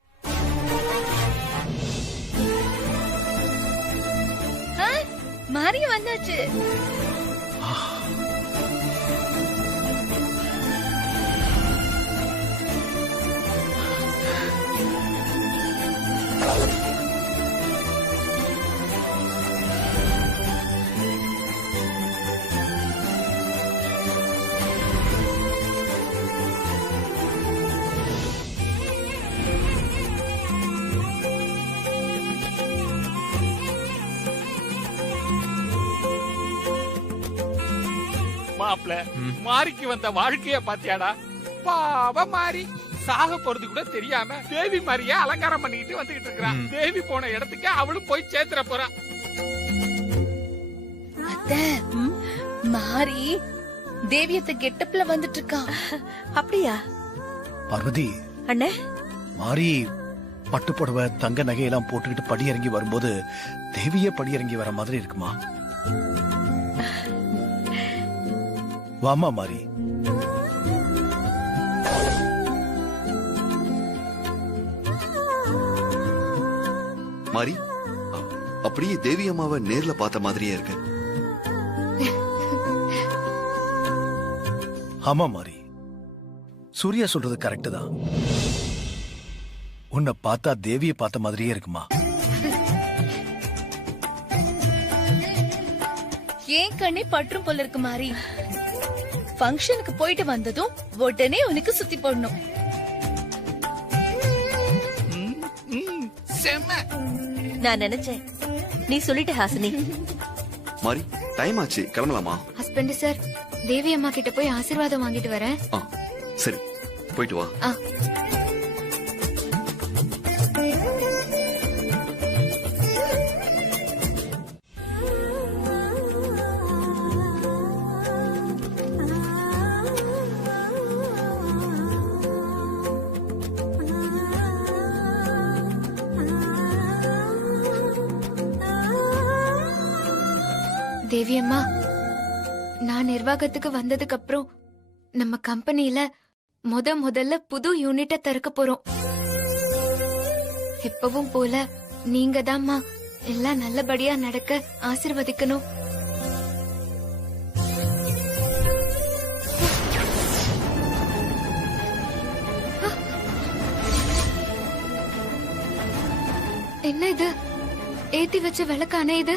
மாறி வந்தாச்சு. மாப்ள, மாரிக்கு வந்த வாழ்க்கைய பாத்தியாடா? பாவ மாறி சாக போறது கூட தெரியாம தேவி மாரிய அலங்காரம் பண்ணிக்கிட்டு வந்துகிட்டு இருக்கான். தேவி போன இடத்துக்கு அவளும் போய் சேர்த்துற போறா. அத்தை, மாறி தேவியத்தை கெட்டப்ல வந்துட்டு இருக்கான். அப்படியா பார்வதி? அண்ணே, மாறி பட்டு புடவை தங்க நகையெல்லாம் போட்டுக்கிட்டு படி இறங்கி வரும்போது தேவியே படி இறங்கி வர மாதிரி இருக்குமா? வாமா மாறி. மாறி, அப்படியே தேவி அம்மாவை நேர்ல பார்த்த மாதிரியே இருக்கு. ஆமா மாறி, சூர்யா சொல்றது கரெக்ட் தான். உன்னை பார்த்தா தேவியை பார்த்த மாதிரியே இருக்குமா? ஏன் கண்ணே பற்றும் போல இருக்கு மாறி. ஃபங்க்ஷனுக்கு போயிட்டு வந்ததும் உடனே உனக்கு சுத்தி போடணும். நான் நினைச்சேன், நீ சொல்லிட்ட ஹாசினி. மாறி, டைம் ஆச்சு, கிளம்பலாமா? ஹஸ்பண்ட் சார், தேவி அம்மா கிட்ட போய் ஆசீர்வாதம் வாங்கிட்டு வரேன். சரி, போயிட்டு வா. தேவி அம்மா, நான் நிர்வாகத்துக்கு வந்ததுக்கு அப்புறம் நம்ம கம்பெனில முதல்ல புது யூனிட்ட திறக்க போறோம். எப்பவும் போல நீங்க தான்மா எல்லாம் நல்லபடியா நடக்க ஆசீர்வதிக்கணும். என்ன இது? ஏத்தி வச்ச விளக்கான இது?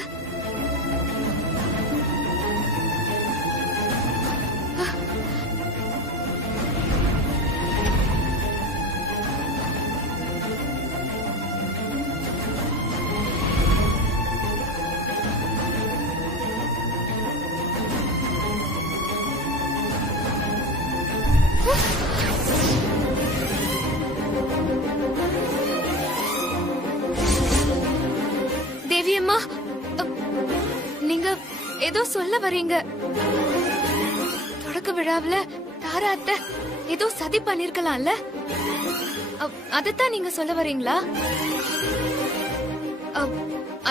தேவி அம்மா, நீங்க ஏதோ சொல்ல வரீங்க. தொடக்க விழாவுல தாரா அத்தை ஏதோ சதி பண்ணிருக்கலாம்ல, அதத்தான் நீங்க சொல்ல வரீங்களா?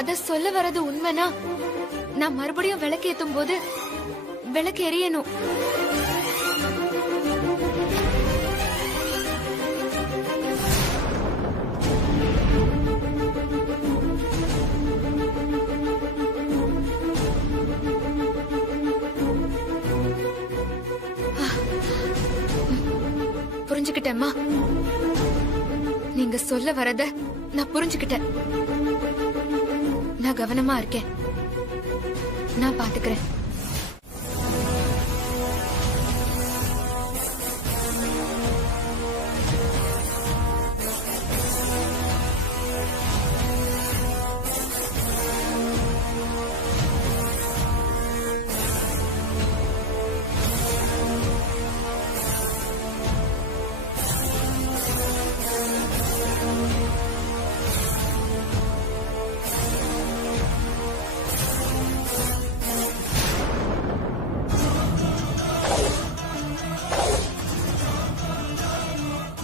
அத சொல்ல வர்றது உண்மைனா நான் மறுபடியும் விளக்கு ஏத்தும் போது விளக்கு எரியணும். புரிஞ்சுக்கிட்டேம்மா, நீங்க சொல்ல வரத நான் புரிஞ்சுக்கிட்டேன். நான் கவனமா இருக்கேன், நான் பாத்துக்கிறேன்.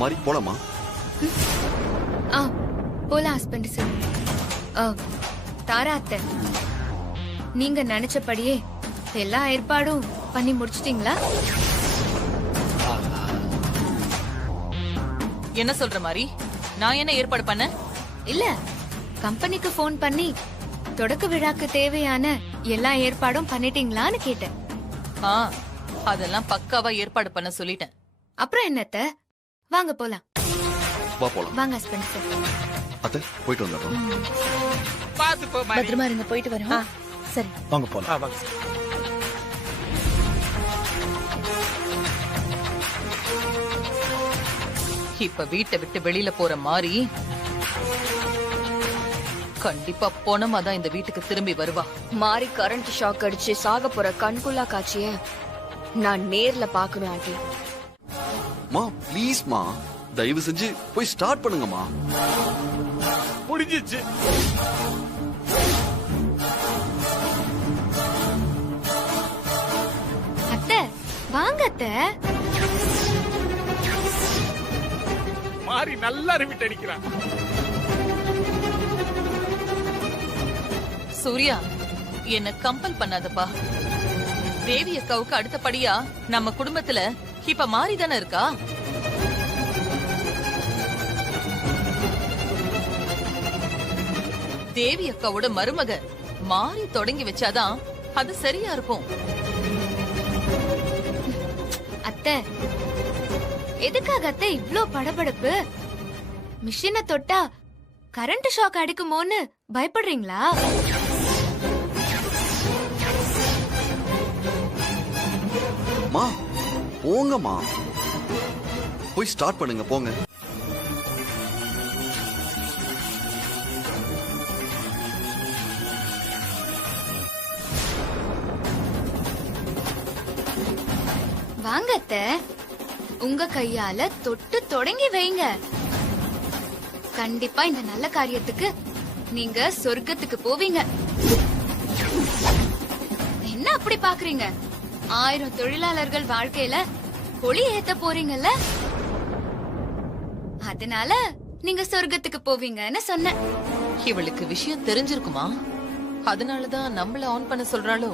மாறி போலாமா? போலாம் ஹஸ்பண்ட் சார். தாரா அத்தை, நீங்க நினைச்சபடியே எல்லா ஏற்பாடும் பண்ணி முடிச்சிட்டீங்களா? என்ன சொல்ற மாதிரி? நான் என்ன ஏற்பாடு பண்ண? இல்ல, கம்பெனிக்கு போன் பண்ணி தொடக்க விழாக்கு தேவையான எல்லா ஏற்பாடும் பண்ணிட்டீங்களான்னு கேட்டேன். அதெல்லாம் பக்காவா ஏற்பாடு பண்ண சொல்லிட்டேன். அப்புறம் என்னத்த, வாங்க போலாம். வா போலாம். வாங்க ஹஸ்பண்ட் சார். அத்தை போயிட்டு வந்துடுறோம். பாத்து போ மாறி. பத்திரமா இருங்க, போயிட்டு வரோம். சரி வாங்க போலாம். வாங்க. இப்ப வீட்டை விட்டு வெளியில போற மாதிரி கண்டிப்பா பொணமாதான் இந்த வீட்டுக்கு திரும்பி வருவா. மாறி கரண்ட் ஷாக் அடிச்சு சாக போற கண்குள்ளா காட்சிய நான் நேர்ல பாக்கணும் ஆண்டி. மா ப்ளீஸ் மா, தயவு செஞ்சு போய் ஸ்டார்ட் பண்ணுங்கம்மா. முடிஞ்சிச்சு. அத்தை வாங்க அத்தை. மாறி நல்லா ரிமிட் அடிக்கிறான். சூர்யா, என்ன கம்பல் பண்ணாதப்பா. தேவி அக்காவுக்கு அடுத்தபடியா நம்ம குடும்பத்துல இப்ப மாறி தானே இருக்கா. தேவி அக்காவோட மருமக மாறி தொடங்கி வச்சாதான் அது சரியா இருக்கும். அத்தை, எதுக்காக அத்தை இவ்ளோ படபடப்பு? மிஷினை தொட்டா கரண்ட் ஷாக் அடிக்குமோன்னு பயப்படுறீங்களா? மா போங்கம்மா, போய் ஸ்டார்ட் பண்ணுங்க போங்க. வாங்க அத்தை, உங்க கையால தொட்டு தொடங்கி வைங்க. கண்டிப்பா இந்த நல்ல காரியத்துக்கு நீங்க சொர்க்கத்துக்கு போவீங்க. என்ன அப்படி பாக்குறீங்க? 1000 தொழிலாளர்கள் வாழ்க்கையில ஒளி ஏத்த போறீங்கல்ல, அதனால நீங்க சொர்க்கத்துக்கு போவீங்கன்னு சொன்னேன். இவளுக்கு விஷயம் தெரிஞ்சிருக்குமா? அதனாலதான் நம்மள ஆன் பண்ண சொல்றாளோ?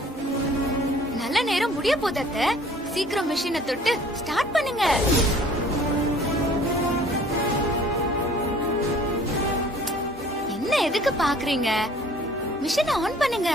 நல்ல நேரம் முடிய போதத்த, சீக்கிரம் மிஷினை தொட்டு ஸ்டார்ட் பண்ணுங்க. என்ன எதுக்கு பாக்குறீங்க? மிஷினை ஆன் பண்ணுங்க.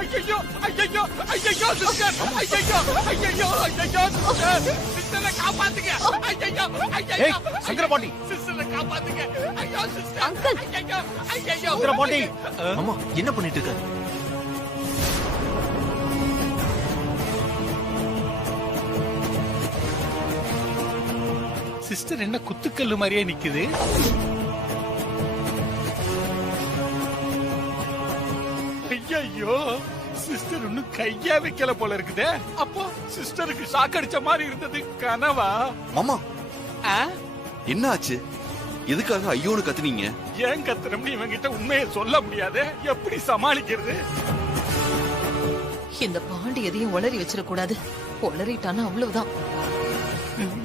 ஐயோ ஐயோ ஐயோ சிஸ்டர், ஐயோ ஐயோ ஐயோ சிஸ்டர், சிஸ்டரை காப்பாத்துங்க. ஐயோ ஐயோ சங்கரபாண்டி, சிஸ்டரை காப்பாத்துங்க. ஐயோ சிஸ்டர், அங்கிள். ஐயோ ஐயோ சங்கரபாண்டி. அம்மா என்ன பண்ணிட்டு இருக்க? சிஸ்டர் என்ன குத்துக்கல்லு மாதிரியே நிக்குது. ஐயோ சிஸ்டர் இன்னும் கையா வைக்கல போல இருக்குதே. அப்போ சிஸ்டருக்கு ஷாக் அடிச்ச மாதிரி இருந்தது கனவா? மாமா ஆ? என்ன ஆச்சு? எதுக்காக ஐயோன்னு கத்துனீங்க? ஏன் கத்துறோம்னு இவங்கிட்ட உண்மையை சொல்ல முடியாது, எப்படி சமாளிக்கிறது? இந்த பாண்டி எதையும் உளறி வச்சிட கூடாது. உளறிட்டானா அவ்வளவுதான்.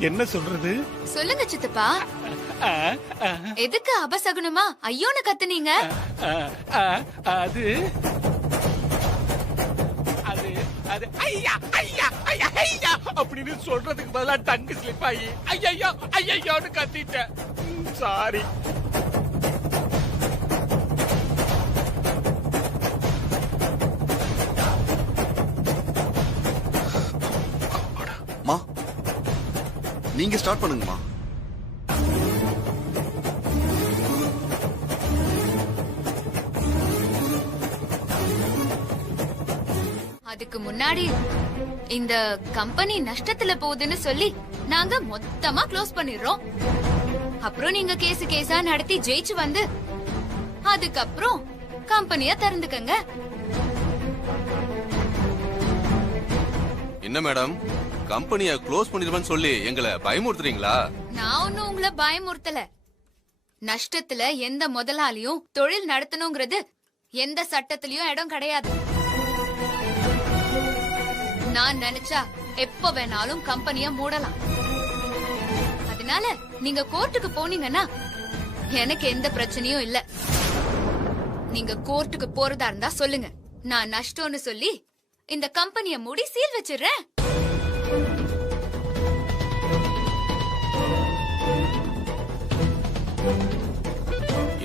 என்ன சொல்றது? சொல்லுங்க சித்தப்பா, ஆ, ஆ, எதுக்கு அபசகுனமா ஐயோன்னு கத்துனீங்க? ஆ, ஆ, அது அது அது ஐயா ஐயா ஐயா ஐயா அப்படின்னு சொல்றதுக்கு பதிலா டங்கு ஸ்லிப் ஆகி ஐயோ ஐயோன்னு கத்திட்டேன். சாரி. மா நீங்க ஸ்டார்ட் பண்ணுங்கம்மா. அதுக்கு முன்னாடி இந்த கம்பெனி நஷ்டத்துல போகுதுன்னு சொல்லி நாங்க மொத்தமா க்ளோஸ் பண்ணிடுறோம். அப்புறம் நீங்க கேஸா நடத்தி ஜெயிச்சு வந்து அதுக்கப்புறம் கம்பெனிய திறந்துக்கங்க. என்ன மேடம், கம்பெனிய க்ளோஸ் பண்ணிடுவேன்னு சொல்லி எங்களை பயமுறுத்துறீங்களா? நான் ஒன்னும் உங்களை பயமுறுத்தல. நஷ்டத்துல எந்த முதலாளியும் தொழில் நடத்தணுங்கிறது எந்த சட்டத்திலயும் இடம் கிடையாது. நான் நினைச்சா எப்ப வேணாலும் கம்பெனிய மூடலாம். அதனால நீங்க கோர்ட்டுக்கு போனீங்கன்னா எனக்கு எந்த பிரச்சனையும் இல்ல. நீங்க கோர்ட்டுக்கு போறதா இருந்தா சொல்லுங்க, நான் நஷ்டம்னு சொல்லி இந்த கம்பெனிய மூடி சீல் வச்சிடுறேன்.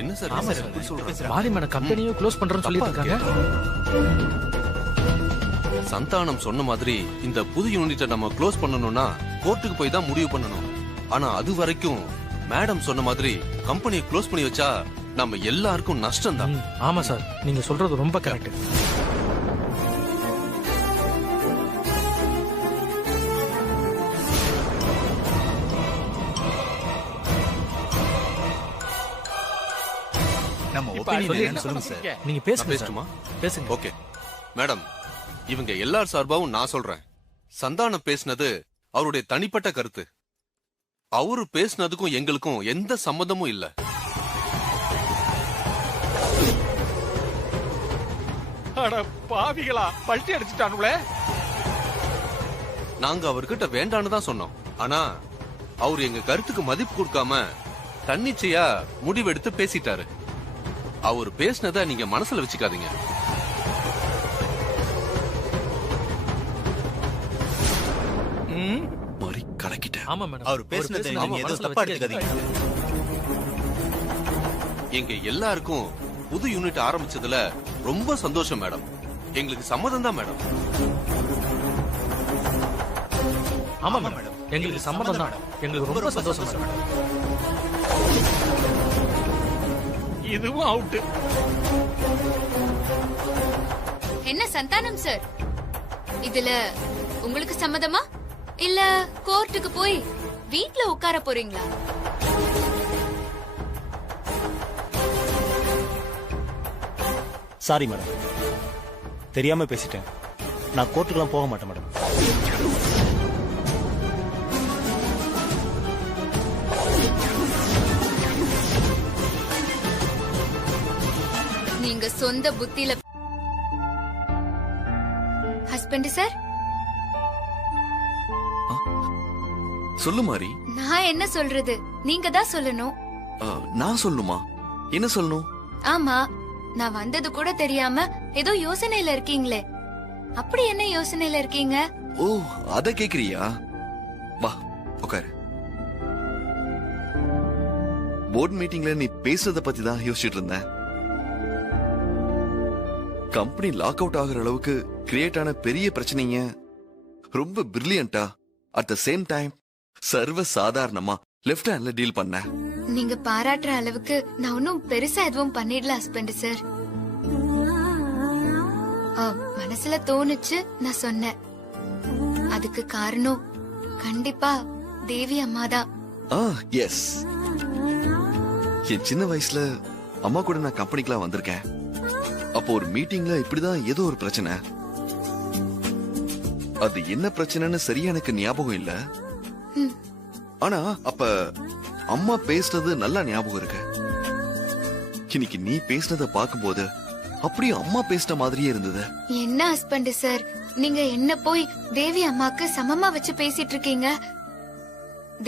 என்ன சார் மாரியம்மன கம்பெனியும் க்ளோஸ் பண்றோம்னு சொல்லிட்டு இருக்காங்க. சந்தானம் சொன்ன மாதிரி இந்த புது யூனிட்டை நம்ம க்ளோஸ் பண்ணணும்னா கோர்ட்டுக்கு போய் தான் முடிவு பண்ணணும். ஆனா அது வரைக்கும் மேடம் சொன்ன மாதிரி கம்பெனியை க்ளோஸ் பண்ணி வச்சா நம்ம எல்லாருக்கும் நஷ்டம் தான். ஆமா சார், நீங்க சொல்றது ரொம்ப கரெக்ட். நம்ம ஒப்பீனியன் என்னன்னு சொல்லுங்க சார். நீங்க பேசுங்க. பேசட்டுமா? பேசுங்க. ஓகே மேடம், இவங்க எல்லார் சார்பாவும் நான் சொல்றேன். சந்தானம் பேசினது அவருடைய தனிப்பட்ட கருத்து. அவரு பேசினதுக்கும் எங்களுக்கும் எந்த சம்மந்தமும் இல்ல. அட பாவிகளா, பல்ட்டி அடிச்சுட்டானுங்களே. நாங்க அவர்கிட்ட வேண்டான்னு தான் சொன்னோம். ஆனா அவர் எங்க கருத்துக்கு மதிப்பு கொடுக்காம தன்னிச்சையா முடிவெடுத்து பேசிட்டாரு. அவர் பேசினதை நீங்க மனசுல வச்சுக்காதீங்க. மாறி கலக்கிட்ட. ஆமா மேடம், அவர் பேசுனதை நீங்க எதுவும் தப்பா எடுத்துக்காதீங்க. எங்க எல்லாருக்கும் புது யூனிட் ஆரம்பிச்சதுல ரொம்ப சந்தோஷம் மேடம். எங்களுக்கு சம்மதம் தான் மேடம். ஆமா மேடம், எங்களுக்கு சம்மதம் தான். எங்களுக்கு ரொம்ப சந்தோஷம் மேடம். இதுவும் அவுட். என்ன சந்தானம் சார், இதுல உங்களுக்கு சம்மதமா இல்ல கோர்ட்டுக்கு போய் வீட்ல உட்கார போறீங்களா? சாரி மேடம், தெரியாம பேசிட்டேன். நான் கோர்ட்டுக்கெல்லாம் போக மாட்டேன் மேடம். நீங்க சொந்த புத்தியில ஹஸ்பண்ட் சார். சொல்லு மாறி. நான் என்ன சொல்றது, நீங்க தான் சொல்லணும். நான் சொல்லணுமா? என்ன சொல்லணும்? ஆமா, நான் வந்தது கூட தெரியாம ஏதோ யோசனையில இருக்கீங்களே, அப்படி என்ன யோசனையில இருக்கீங்க? ஓ, அத கேக்குறியா? வா உட்காரு. போர்ட் மீட்டிங்ல நீ பேசுறத பத்தி தான் யோசிச்சுட்டு இருந்தேன். கம்பெனி லாக் அவுட் ஆகுற அளவுக்கு கிரியேட் ஆன பெரிய பிரச்சனைங்க ரொம்ப பிரில்லியண்டா அட் த சேம் டைம் சர்வ சாதாரணமா லெஃப்ட் ஹேண்ட்ல டீல் பண்ண. நீங்க பாராட்டுற அளவுக்கு நான் ஒன்னும் பெருசா எதுவும் பண்ணிடல ஹஸ்பண்ட் சார். மனசுல தோணுச்சு, நான் சொன்னேன். அதுக்கு காரணம் கண்டிப்பா தேவி அம்மா தான். எஸ், என் சின்ன வயசுல அம்மா கூட நான் கம்பெனிக்கெல்லாம் வந்திருக்கேன். அப்போ ஒரு மீட்டிங்ல இப்படிதான் ஏதோ ஒரு பிரச்சனை. அது என்ன பிரச்சனைன்னு சரியா எனக்கு ஞாபகம் இல்ல. ஆனா அப்ப அம்மா பேசுனது நல்லா ஞாபகம் இருக்கு. இன்னைக்கு நீ பேசுனத பாக்கும்போது அப்படியே அம்மா பேசின மாதிரியே இருந்தது. என்ன ஹஸ்பண்ட் சார், நீங்க என்ன போய் தேவி அம்மாக்கு சமமா வச்சு பேசிட்டு இருக்கீங்க?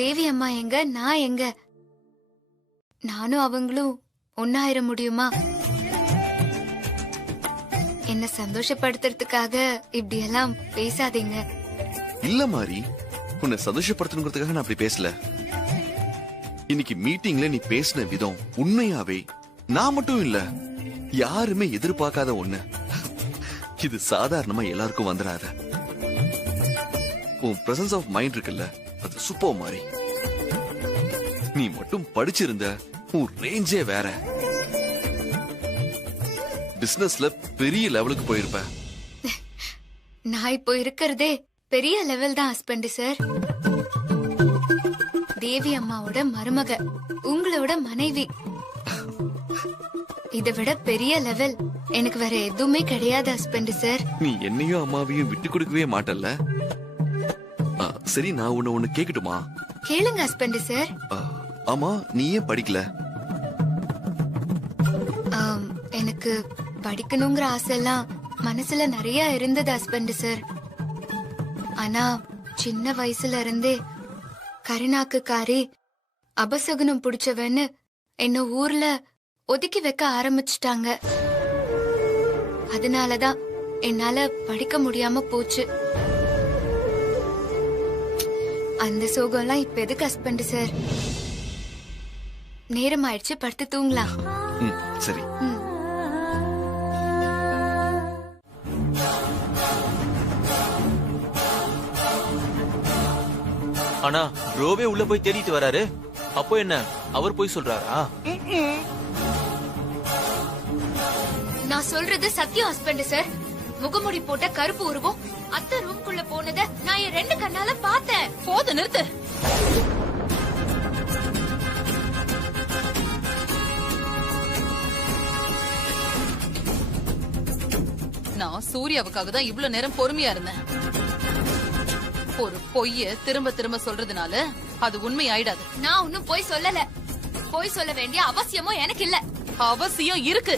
தேவி அம்மா எங்க, நான் எங்க? நானும் அவங்களும் ஒன்னாயிர முடியுமா? என்ன சந்தோஷப்படுத்துறதுக்காக இப்படி எல்லாம் பேசாதீங்க. இல்ல மாறி, உன்னை சந்தோஷப்படுத்தணுங்கிறதுக்காக நான் அப்படி பேசல. இன்னைக்கு மீட்டிங்ல நீ பேசின விதம் உண்மையாவே நான் மட்டும் இல்ல, யாருமே எதிர்பார்க்காத ஒண்ணு. இது சாதாரணமா எல்லாருக்கும் வந்துடாத. உன் பிரசன்ஸ் ஆஃப் மைண்ட் இருக்குல்ல, அது சூப்பர் மாறி. நீ மட்டும் படிச்சிருந்த உன் ரேஞ்சே வேற. பிசினஸ்ல பெரிய லெவலுக்கு போயிருப்ப. நான் இப்போ இருக்கிறதே பெரிய லெவல் தான் ஹஸ்பண்ட் சார். தேவி அம்மாவோட மருமக, உங்களோட மனைவி. இதை விட பெரிய லெவல் எனக்கு வேற எதுவுமே கிடையாது ஹஸ்பண்ட் சார். நீ என்னையும் அம்மாவையும் விட்டு கொடுக்கவே மாட்டல்ல. சரி, நான் ஒண்ணு கேக்கட்டுமா? கேளுங்க ஹஸ்பண்ட் சார். ஆமா, நீ ஏன் படிக்கல? எனக்கு படிக்கணுங்கிற ஆசைலாம் மனசுல நிறைய இருந்தது ஹஸ்பண்ட் சார். ஆனா சின்ன வயசுல இருந்தே கருணாக்கு காரி அபசகுனம் புடிச்சவன்னு என்ன ஊர்ல ஒதுக்கி வைக்க ஆரம்பிச்சுட்டாங்க. அதனாலதான் என்னால படிக்க முடியாம போச்சு. அந்த சோகம்லாம் இப்ப எதுக்கு ஹஸ்பண்ட் சார்? நேரம் ஆயிடுச்சு, படுத்து தூங்கலாம். சரி. ஆனா ப்ரோவே உள்ள போய் தேடிட்டு வராரு. அப்போ என்ன, அவர் போய் சொல்றாரா? நான் சொல்றது சத்தியம் ஹஸ்பண்ட் சார். முகமுடி போட்ட கருப்பு உருவம் அத்தை ரூம்குள்ள போனத நான் என் 2 கண்ணால பார்த்தேன். போது நிறுத்து. நான் சூர்யாவுக்காக தான் இவ்வளவு நேரம் பொறுமையா இருந்தேன். ஒரு பொய்ய திரும்ப திரும்ப சொல்றதுனால அது உண்மை ஆயிடாது. நான் ஒன்னும் பொய் சொல்லல. பொய் சொல்ல வேண்டிய அவசியமும் எனக்கு இல்ல. அவசியம் இருக்கு.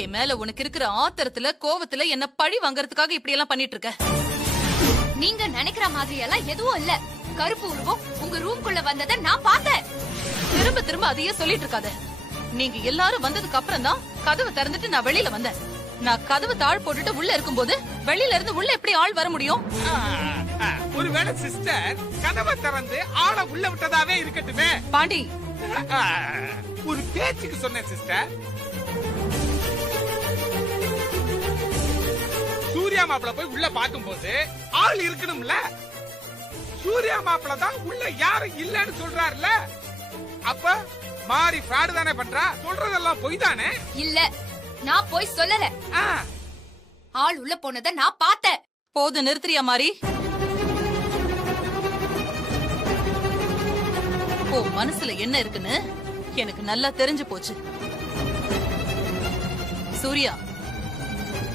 என் மேல உனக்கு இருக்கிற ஆத்திரத்துல கோவத்துல என்ன பழி வாங்கறதுக்காக இப்படி எல்லாம் பண்ணிட்டு இருக்க. நீங்க நினைக்கிற மாதிரி எல்லாம் எதுவும் இல்ல. கருப்பு உருவம் உங்க ரூம்குள்ள வந்ததை நான் பார்த்தேன். திரும்ப திரும்ப அதையே சொல்லிட்டு இருக்காத. நீங்க எல்லாரும் வந்ததுக்கு அப்புறம் தான் கதவை திறந்துட்டு நான் வெளியில வந்தேன். நான் கதவை தாழ் போட்டுட்டு உள்ள இருக்கும்போது வெளியில இருந்து உள்ள எப்படி ஆள் வர முடியும்? ஒருவேளை சிஸ்டர் கதவை திறந்து ஆளை உள்ள விட்டதாவே இருக்கட்டுமே. பாண்டி, ஒரு பேச்சுக்கு சொன்னேன் சிஸ்டர். சூர்யா மாப்பிள போய் உள்ள பாக்கும்போது ஆள் இருக்கணும்ல. சூர்யா மாப்பிள தான் உள்ள யாரும் இல்லன்னு சொல்றாருல. அப்ப மாறி ஃப்ராட் தானே பண்றா? சொல்றதெல்லாம் பொய் தானே? இல்ல, நான் போய் சொல்லல. ஆள் உள்ள போனதை நான் பார்த்தேன். போது நிறுத்துறியா மாறி? ஓ மனசுல என்ன இருக்குன்னு எனக்கு நல்லா தெரிஞ்சு போச்சு. சூர்யா,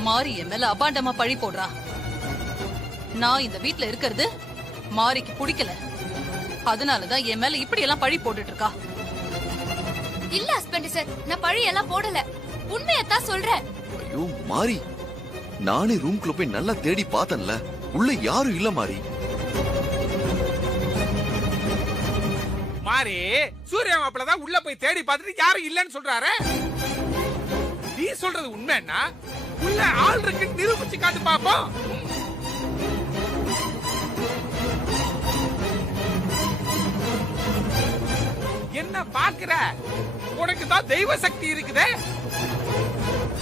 மாறி என் மேல அபாண்டமா பழி போடுறா. நான் இந்த வீட்ல இருக்கிறது மாரிக்கு பிடிக்கல. அதனாலதான் என் மேல இப்படி எல்லாம் பழி போட்டுட்டு இருக்கா. இல்ல ஹஸ்பண்ட் சார், நான் பழி எல்லாம் போடல. உண்மையத்தான் சொல்றேன். ஐயோ மாறி, நானே ரூம்குள்ள போய் நல்லா தேடி பார்த்தேன்ல. உள்ள யாரும் இல்ல மாறி. மாறி, சூர்யா மாப்பிள தான் உள்ள போய் தேடி பார்த்துட்டு யாரும் இல்லன்னு சொல்றாரு. நீ சொல்றது உண்மைன்னா உள்ள ஆள் இருக்கு நிரூபிச்சு காட்டு பாப்போம். என்ன பாக்குற? உனக்கு தான் தெய்வ சக்தி இருக்குதே.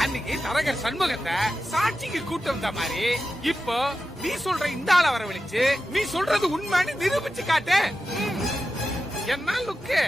அன்னைக்கு தரகர் சண்முகத்தை சாட்சிக்கு கூட்டு வந்த மாதிரி இப்போ நீ சொல்ற இந்த ஆளை வரவழைச்சு நீ சொல்றது உண்மைன்னு நிரூபிச்சு காட்டு. என்ன லுக்கு?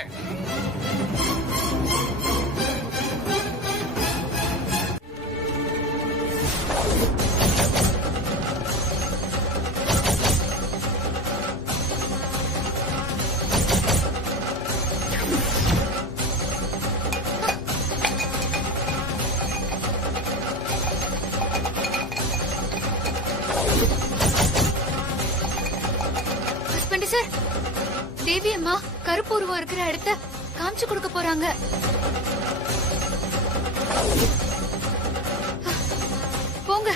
சார், தேவி அம்மா கருப்பு உருவம் இருக்கிற இடத்த காமிச்சு கொடுக்க போறாங்க. போங்க.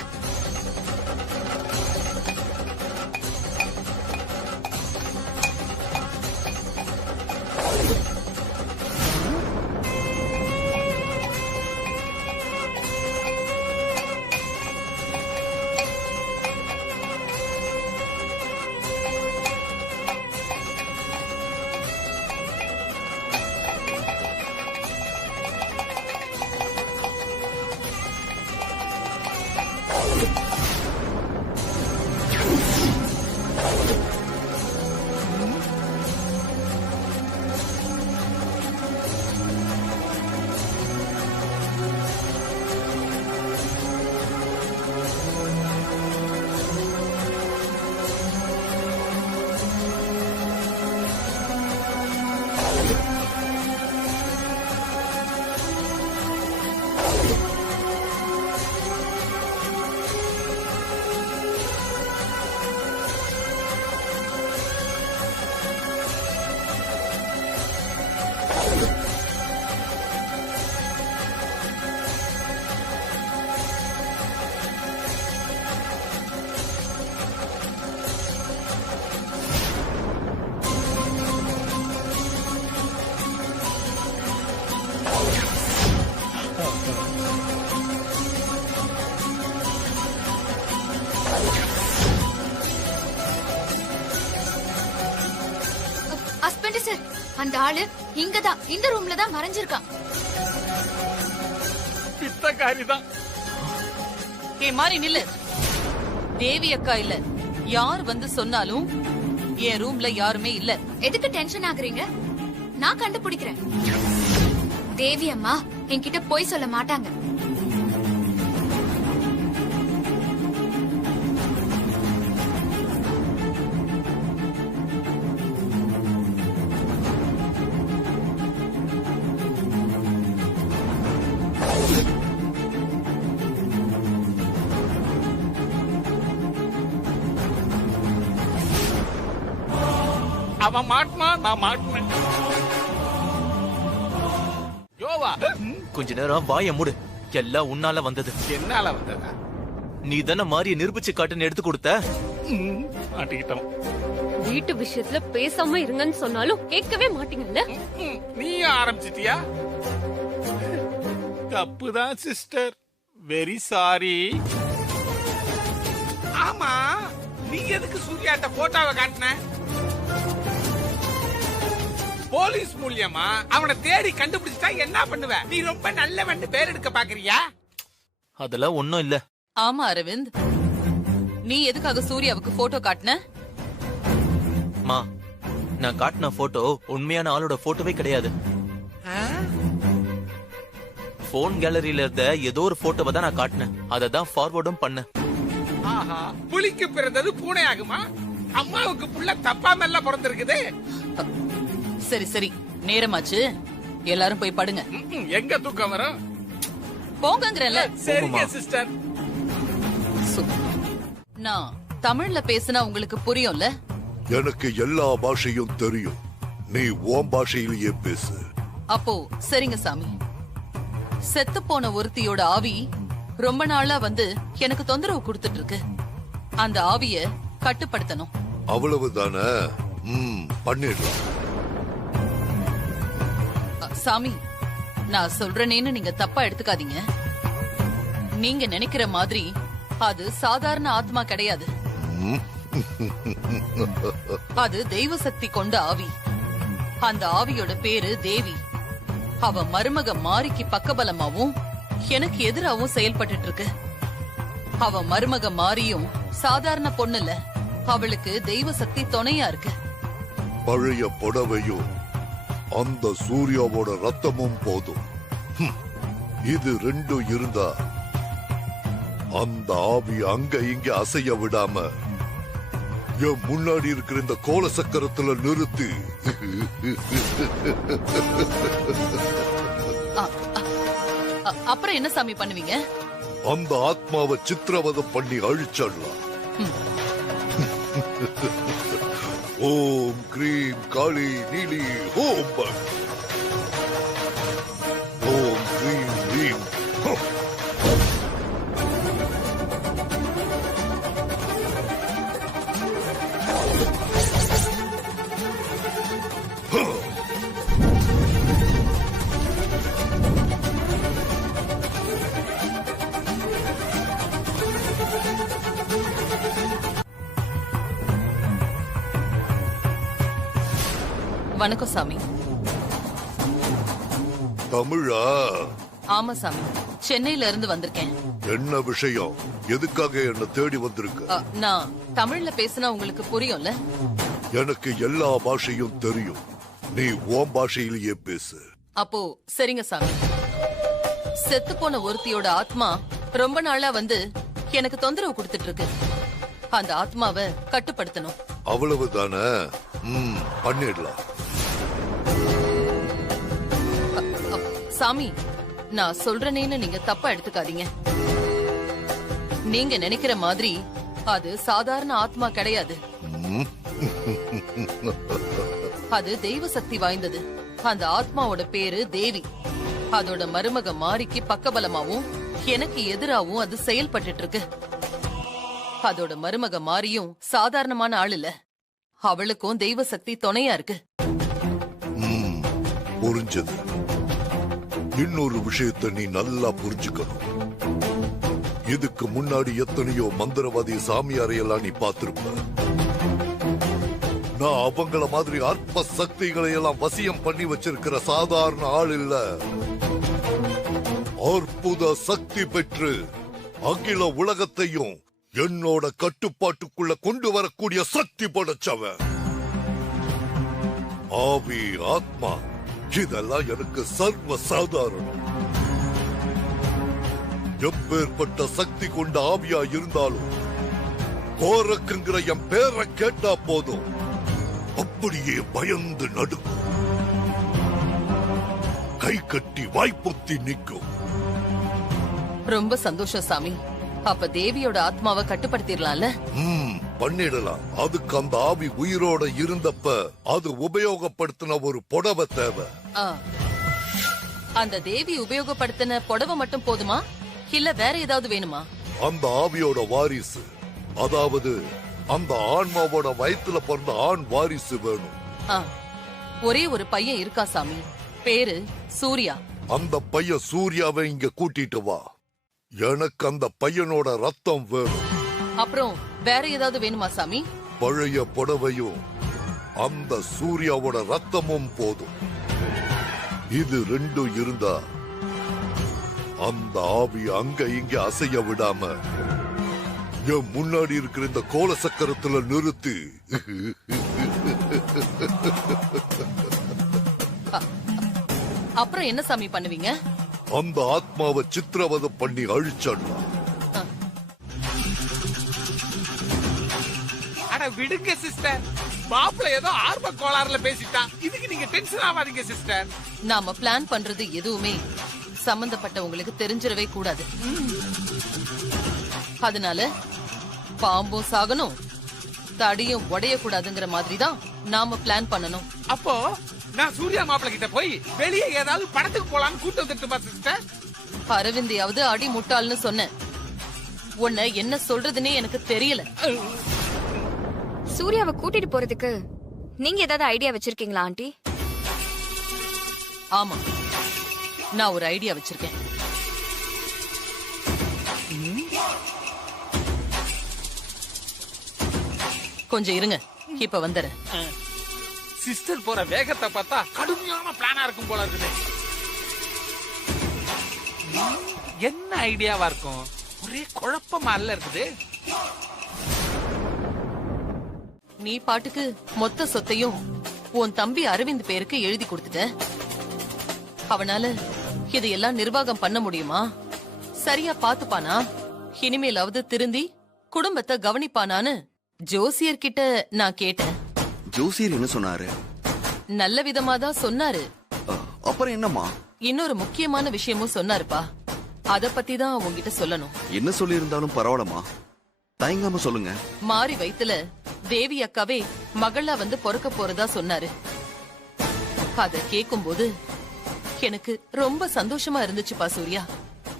பாண்டி சார், அந்த ஆளு இங்கதான் இந்த ரூம்ல தான் மறைஞ்சிருக்கான். பித்தக்காரிதான். மாறி நில்லு. தேவி அக்கா இல்ல, யார் வந்து சொன்னாலும் என் ரூம்ல யாருமே இல்ல. எதுக்கு டென்ஷன் ஆகுறீங்க? நான் கண்டுபிடிக்கிறேன். தேவி அம்மா என்கிட்ட போய் சொல்ல மாட்டாங்க. அவன் மாட்டினா நான் மாட்டினேன். யோவா, கொஞ்ச நேரம் வாய மூடு. எல்லாம் உன்னால வந்தது. என்னால வந்ததா? நீ தானே மாறிய நிரூபிச்சு காட்டுன்னு எடுத்து கொடுத்த. மாட்டிக்கிட்டோம். வீட்டு விஷயத்துல பேசாம இருங்கன்னு சொன்னாலும் கேட்கவே மாட்டீங்கல்ல. நீ ஆரம்பிச்சிட்டியா? தப்புதான் சிஸ்டர், வெரி சாரி. ஆமா, நீ எதுக்கு சூர்யாட்ட போட்டோவை காட்டின? போலீஸ் மூலியமா அவனை தேடி கண்டுபிடிச்சா என்ன பண்ணுவ? நீ ரொம்ப நல்லவன்னு பேர் எடுக்க பாக்குறியா? அதெல்லாம் ஒண்ணும் இல்ல. ஆமா அரவிந்த், நீ எதுக்காக சூர்யாவுக்கு போட்டோ காட்டின? மா, நான் காட்டின போட்டோ உண்மையான ஆளோட போட்டோவே கிடையாது. போன் கேலரியில இருந்த ஏதோ ஒரு போட்டோவை தான் நான் காட்டினேன். அததான் ஃபார்வர்டும் பண்ணேன். ஆஹா, புலிக்கு பிறந்தது பூனை ஆகுமா? அம்மாவுக்கு புள்ள தப்பாம எல்லாம் பிறந்திருக்குது. சரி சரி, நேரமாச்சு, எல்லாரும் போய் படுங்க. எங்க தூக்கம் வரும்? போங்கங்கறல. சரிங்க சிஸ்டர். நான் தமிழ்ல பேசினா உங்களுக்கு புரியும்ல? எனக்கு எல்லா பாஷையும் தெரியும். நீ ஓம் பாஷையிலேயே பேசு. அப்போ சரிங்க சாமி. செத்து போன ஒருத்தியோட ஆவி ரொம்ப நாளா வந்து எனக்கு தொந்தரவு கொடுத்துட்டு இருக்கு. அந்த ஆவிய கட்டுப்படுத்தணும். அவ்வளவுதானே? பண்ணிடலாம். சாமி, நான் சொல்றேன்னு நீங்க தப்பா எடுத்துக்காதீங்க. நீங்க நினைக்கிற மாதிரி அது சாதாரண ஆத்மா கிடையாது. அது தெய்வ சக்தி கொண்ட ஆவி. அந்த ஆவியோட பேரு தேவி. அவ மருமக மாரிக்கு பக்கபலமாவும் எனக்கு எதிராவும் செயல்பட்டு இருக்கு. அவ மருமக மாரியும் சாதாரண பொண்ணு இல்ல, அவளுக்கு தெய்வ சக்தி துணையா இருக்கு. பழைய புடவையும் அந்த சூர்யாவோட ரத்தமும் போதும். இது ரெண்டும் இருந்தா அந்த ஆவி அங்க இங்க அசைய விடாம என் முன்னாடி இருக்கிற இந்த கோல சக்கரத்துல நிறுத்தி அப்புறம் என்ன சாமி பண்ணுவீங்க? அந்த ஆத்மாவை சித்திரவதம் பண்ணி அழிச்சிடலாம். ஓம் கிரீம் காளி நீலி ஓம். ஓம் கிரீம் ரீம். வணக்கம் சாமி. தமிழா? ஆமா சாமி, சென்னையில இருந்து வந்திருக்கேன். என்ன விஷயம்? எதுக்காக என்ன தேடி வந்திருக்க? நான் தமிழ்ல பேசினா உங்களுக்கு புரியும்ல? எனக்கு எல்லா பாஷையும் தெரியும். நீ ஓம் பாஷையிலேயே பேசு. அப்போ சரிங்க சாமி. செத்து போன ஒருத்தியோட ஆத்மா ரொம்ப நாளா வந்து எனக்கு தொந்தரவு கொடுத்துட்டு இருக்கு. அந்த ஆத்மாவை கட்டுப்படுத்தணும். அவ்வளவுதானே? பண்ணிடலாம். சாமி, நான் சொல்றேன்னு நீங்க தப்பா எடுத்துக்காதீங்க. நீங்க நினைக்கிற மாதிரி அது சாதாரண ஆத்மா கிடையாது. அது தெய்வ சக்தி வாய்ந்தது. அந்த ஆத்மாவோட பேரு தேவி. அதோட மருமக மாரிக்கு பக்கபலமாவும் எனக்கு எதிராவும் அது செயல்பட்டு இருக்கு. அதோட மருமக மாரியும் சாதாரணமான ஆள் இல்ல, அவளுக்கும் தெய்வ சக்தி துணையா இருக்கு. புரிஞ்சது. இன்னொரு விஷயத்தை நீ நல்லா புரிஞ்சுக்கணும். இதுக்கு முன்னாடி எத்தனையோ மந்திரவாதி சாமியாரையெல்லாம் நீ பார்த்திருப்ப. நான் அவங்கள மாதிரி அற்ப சக்திகளை எல்லாம் வசியம் பண்ணி வச்சிருக்கிற சாதாரண ஆள் இல்ல. அற்புத சக்தி பெற்று அகில உலகத்தையும் என்னோட கட்டுப்பாட்டுக்குள்ள கொண்டு வரக்கூடிய சக்தி படைச்சவன். ஆவி, ஆத்மா இதெல்லாம் எனக்கு சர்வ சாதாரணம். எப்பேற்பட்ட சக்தி கொண்ட ஆவியா இருந்தாலும் கோரக்குங்கிற என் பேரை கேட்டா போதும் அப்படியே பயந்து நடுக்கும், கை கட்டி வாய்ப்பொத்தி நிற்கும். ரொம்ப சந்தோஷம் சாமி. அப்ப தேவியோட ஆத்மாவை கட்டுப்படுத்திடலாம்ல? பண்ணிடலாம். அதுக்கு அந்த ஆவி உயிரோட இருந்தப்ப அது உபயோகப்படுத்தின ஒரு புடவை தேவை. அந்த தேவி உபயோகப்படுத்தின புடவை மட்டும் போதுமா, இல்ல வேற ஏதாவது வேணுமா? அந்த ஆவியோட வாரிசு, அதாவது அந்த ஆன்மாவோட வயித்துல பிறந்த ஆண் வாரிசு வேணும். ஒரே ஒரு பையன் இருக்கா சாமி, பேரு சூர்யா. அந்த பையன் சூர்யாவை இங்க கூட்டிட்டு வா. எனக்கு அந்த பையனோட ரத்தம் வேணும். அப்புறம் வேற ஏதாவது வேணுமா சாமி? பழைய புடவையும் அந்த சூர்யாவோட ரத்தமும் போதும். இது ரெண்டும் இருந்தா அந்த ஆவி அங்க இங்க அசைய விடாம என் முன்னாடி இருக்கிற இந்த கோல சக்கரத்துல நிறுத்தி அப்புறம் என்ன சாமி பண்ணுவீங்க? அந்த ஆத்மாவை சித்திரவதை பண்ணி அழிச்சிடலாம். அட விடுங்க சிஸ்டர், மாப்பிள்ள ஏதோ ஆர்வ கோளாறுல பேசிட்டான். இதுக்கு நீங்க டென்ஷன் ஆகாதீங்க சிஸ்டர். நாம பிளான் பண்றது எதுவுமே சம்பந்தப்பட்டவங்களுக்கு தெரிஞ்சிடவே கூடாது. அதனால பாம்பும் சாகணும், தடியும் உடைய கூடாதுங்கிற மாதிரி தான் நாம பிளான் பண்ணணும். அப்போ நான் சூர்யா மாப்பிள்ள கிட்ட போய் வெளியே ஏதாவது படத்துக்கு போலான்னு கூட்டு வந்துட்டுமா சிஸ்டர்? அரவிந்தையாவது அடி முட்டாள்னு சொன்னேன். உன்னை என்ன சொல்றதுன்னே எனக்கு தெரியல. சூர்யாவை கூட்டிட்டு போறதுக்கு நீங்க ஏதாவது ஐடியா வச்சிருக்கீங்களா ஆண்டி? ஆமா, நான் ஒரு ஐடியா வச்சிருக்கேன். கொஞ்சம் இருங்க, இப்ப வந்துறேன். சிஸ்டர் போற வேகத்தை பார்த்தா கடுமையான பிளானா இருக்கும் போல இருக்குது. என்ன ஐடியாவா இருக்கும்? ஒரே குழப்பமா இல்ல இருக்குது. நீ பாட்டுக்கு மொத்த சொத்தையும் உன் தம்பி அரவிந்த் பேருக்கு எழுதி கொடுத்துட்ட. அவனால இதையெல்லாம் நிர்வாகம் பண்ண முடியுமா? சரியா பாத்துப்பானா? இனிமேலாவது திருந்தி குடும்பத்தை கவனிப்பானான்னு ஜோசியர் கிட்ட நான் கேட்டேன். ஜோசியர் என்ன சொன்னாரு? நல்ல விதமா தான் சொன்னாரு. அப்புறம் என்னம்மா? இன்னொரு முக்கியமான விஷயமும் சொன்னாருப்பா. அத பத்தி தான் உங்ககிட்ட சொல்லணும். என்ன சொல்லி இருந்தாலும் பரவாயில்லமா, தயங்காம சொல்லுங்க. மாறி வயித்துல தேவி அக்காவே மகளா வந்து பொறக்க போறதா சொன்னாரு. அத கேக்கும்போது எனக்கு ரொம்ப சந்தோஷமா இருந்துச்சுப்பா சூர்யா.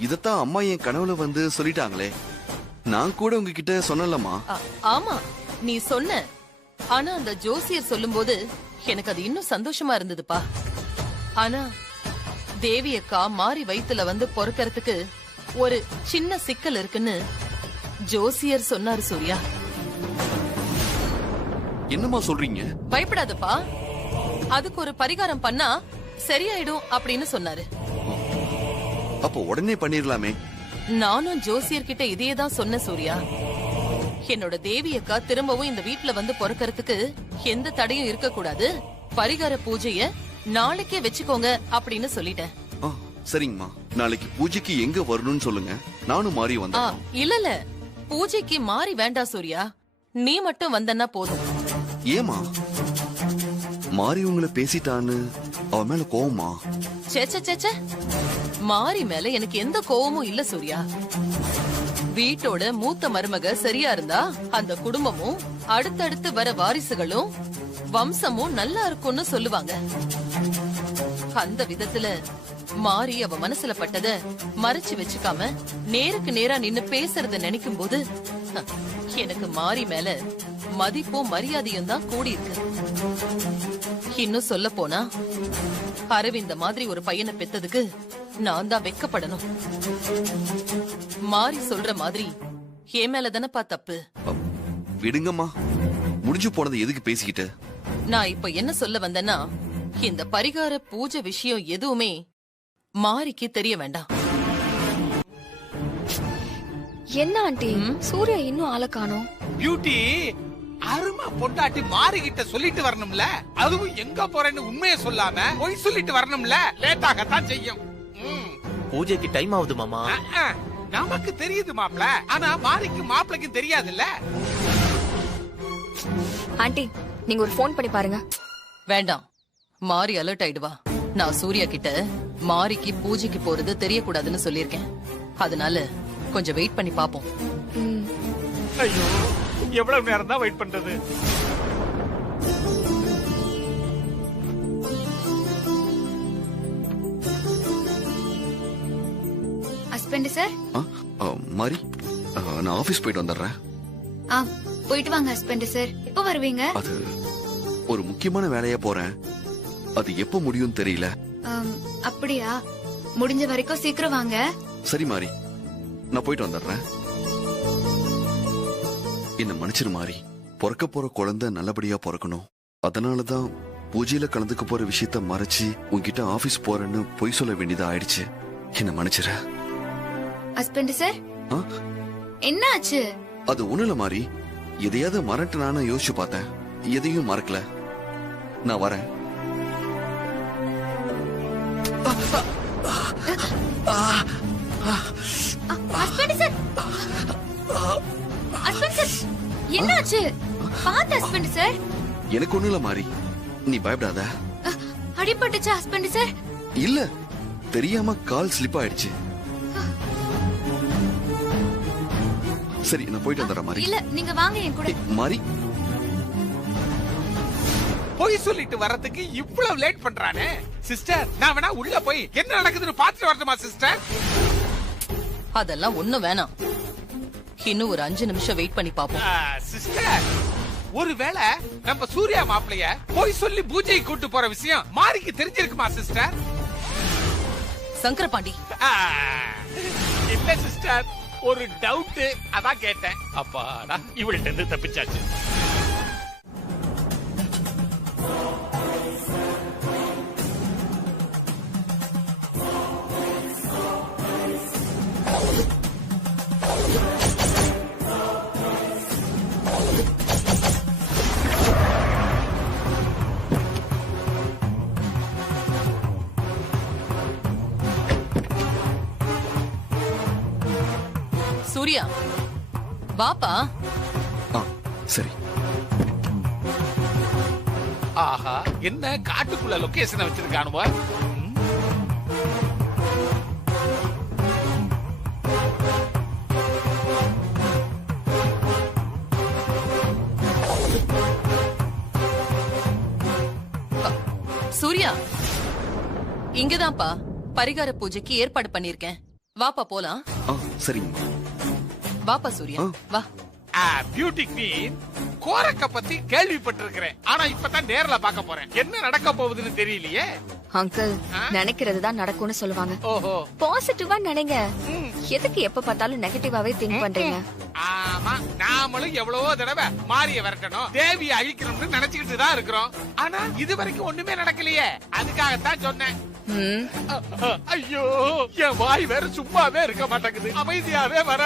இதத்தான் அம்மா என் கனவுல வந்து சொல்லிட்டாங்களே. நான் கூட உங்ககிட்ட சொன்னலமா. ஆமா, நீ சொன்ன. ஆனா அந்த ஜோசியர் சொல்லும்போது எனக்கு அது இன்னும் சந்தோஷமா இருந்ததுப்பா. ஆனா தேவி அக்கா மாறி வயித்துல வந்து பொறக்கறதுக்கு ஒரு சின்ன சிக்கல் இருக்குன்னு ஜோசியர் சொன்னாரு சூர்யா. என்னமா சொல்றீங்க? பயப்படாதப்பா, அதுக்கு ஒரு பரிகாரம் பண்ணா சரியாயிடும் அப்படின்னு சொன்னாரு. அப்போ உடனே பண்ணிரலாமே. நானும் ஜோசியர் கிட்ட இதையே தான் சொன்ன சூர்யா. என்னோட தேவி அக்கா திரும்பவும் இந்த வீட்ல வந்து பொறக்கறதுக்கு எந்த தடையும் இருக்க கூடாது, பரிகார பூஜைய நாளைக்கே வச்சுக்கோங்க அப்படின்னு சொல்லிட்டேன். சரிங்கம்மா, நாளைக்கு பூஜைக்கு எங்க வரணும்னு சொல்லுங்க, நானும் மாறி வந்தேன். இல்ல பூஜைக்கு மாறி வேண்டாம் சூர்யா, நீ மட்டும் வந்தன்னா போதும். ஏமா மாறி உங்களை பேசிட்டான்னு அவ மேல கோவமா? சேச்சே, மாறி மேல எனக்கு எந்த கோவமும் இல்ல சூர்யா. வீட்டோட மூத்த மருமக சரியா இருந்தா அந்த குடும்பமும் அடுத்தடுத்து வர வாரிசுகளும் வம்சமும் நல்லா இருக்கும்னு சொல்லுவாங்க. அந்த விதத்துல மாறி அவ மனசுல பட்டத மறைச்சு வச்சுக்காம நேருக்கு நேரா நின்னு பேசுறத நினைக்கும் போது எனக்கு மாறி மேல மதிப்பும் மரியாதையும் தான் கூடி இருக்கு. இன்னும் சொல்ல போனா அரவிந்த மாதிரி ஒரு பையனை பெத்ததுக்கு நான் தான் வெக்கப்படணும். மாறி சொல்ற மாதிரி என் மேல தானப்பா தப்பு. விடுங்கம்மா, முடிஞ்சு போனது எதுக்கு பேசிக்கிட்டு? நான் இப்ப என்ன சொல்ல வந்தேன்னா, இந்த பரிகார பூஜை விஷயம் எதுவுமே மாரிக்கு தெரிய வேண்டாம். என்ன ஆண்டி, சூர்யா இன்னும் ஆளை காணோம். பியூட்டி அருமா பொண்டாட்டி மாறிக்கிட்ட சொல்லிட்டு வரணும்ல, அதுவும் எங்க போறேன்னு உண்மையை சொல்லாம பொய் சொல்லிட்டு வரணும்ல, லேட்டாகத்தான் செய்யும். பூஜைக்கு டைம் ஆகுது மாமா. நமக்கு தெரியுது மாப்ள, ஆனா மாரிக்கு மாப்பிளைக்கும் தெரியாதுல்ல. ஆண்டி, நீங்க ஒரு ஃபோன் பண்ணி பாருங்க. வேண்டாம், மாரி அலர்ட் ஆயிடுவா. நான் சூர்யா கிட்ட மாரிக்கு பூஜைக்கு போறது தெரியக்கூடாதுன்னு சொல்லியிருக்கேன். அதனால கொஞ்சம் வெயிட் பண்ணி பாப்போம். ஐயோ, எவ்வளவு நேரம் தான் வெயிட் பண்றது? Husband sir. மாரி, நான் ஆபீஸ் போயிட்டு வந்துடுறேன். போயிட்டு வாங்க ஹஸ்பண்ட் சார். எப்போ வருவீங்க? அது ஒரு முக்கியமான வேலையா போறேன். அது எப்ப முடியும் தெரியல. அப்படியா? முடிஞ்ச வரைக்கும் சீக்கிரம் வாங்க. சரி மாரி, நான் போயிட்டு வந்துடுறேன். என்ன மன்னிச்சிரு மாரி, பிறக்க போற குழந்தை நல்லபடியா பிறக்கணும். அதனாலதான் பூஜையில கலந்துக்க போற விஷயத்த மறைச்சு உன்கிட்ட ஆபீஸ் போறேன்னு பொய் சொல்ல வேண்டியதா ஆயிடுச்சு. என்ன மன்னிச்சிரு. ஹஸ்பண்ட் சார், என்ன ஆச்சு? அது ஒண்ணுல மாரி, எதையாவது மறட்டுனான்னு யோசிச்சு பார்த்தேன். எதையும் மறக்கல. நான் வரேன். ஹஸ்பண்ட் சார், ஹஸ்பண்ட் சார், என்ன ஆச்சு? பாத்து ஹஸ்பண்ட் சார். எனக்கு ஒண்ணுல மாரி, நீ பயப்படாத. அடிபட்டுச்சா ஹஸ்பண்ட் சார்? இல்ல, தெரியாம கால் ஸ்லிப் ஆயிடுச்சு. சரி, நான் போயிட்டு வந்துடுறேன் மாரி. இல்ல, நீங்க வாங்க என் கூட. மாரி, பொய் சொல்லிட்டு வரதுக்கு இவ்வளவு லேட் பண்றானே. சிஸ்டர், நான் வேணா உள்ள போய் என்ன நடக்குதுன்னு பாத்துட்டு வரட்டுமா சிஸ்டர்? அதெல்லாம் ஒண்ணும் வேணாம். இன்னும் ஒரு 5 நிமிஷம் வெயிட் பண்ணி பாப்போம். சிஸ்டர், ஒருவேளை நம்ம சூர்யா மாப்பிளைய பொய் சொல்லி பூஜைக்கு கூட்டு போற விஷயம் மாரிக்கு தெரிஞ்சிருக்குமா சிஸ்டர்? சங்கரபாண்டி, இல்ல சிஸ்டர், ஒரு டவுட், அதான் கேட்டேன். அப்பாடா, இவள்கிட்ட இருந்து தப்பிச்சாச்சு. சூர்யா, வாப்பா. சரி. ஆஹா, என்ன காட்டுக்குள்ள லொகேஷன் வச்சிருக்கானுவா? சூர்யா, இங்கதான்ப்பா பரிகார பூஜைக்கு ஏற்பாடு பண்ணிருக்கேன். வாப்பா போலாம். சரிங்க. வாப்பா சூர்யா, வா. பியூட்டி குவீன் கோரக்க பத்தி கேள்விப்பட்டிருக்கிறேன். ஆனா இப்பதான் நேர்ல பார்க்க போறேன். என்ன நடக்க போகுதுன்னு தெரியலையே. அங்கிள், நினைக்கிறதுதான் நடக்கும்னு சொல்லுவாங்க. ஓஹோ, பாசிட்டிவா நினைங்க. எதுக்கு எப்ப பார்த்தாலும் நெகட்டிவாவே திங்க் பண்றீங்க? ஆமா, நாமளும் எவ்வளவோ தடவை மாரிய விரட்டணும், தேவியை அழிக்கணும்னு நினைச்சுக்கிட்டு தான் இருக்கிறோம். ஆனா இது வரைக்கும் ஒண்ணுமே நடக்கலையே. அதுக்காகத்தான் சொன்னேன். ஐயோ, என் வாய் வேற சும்மாவே இருக்க மாட்டேங்குது. அமைதியாவே வர.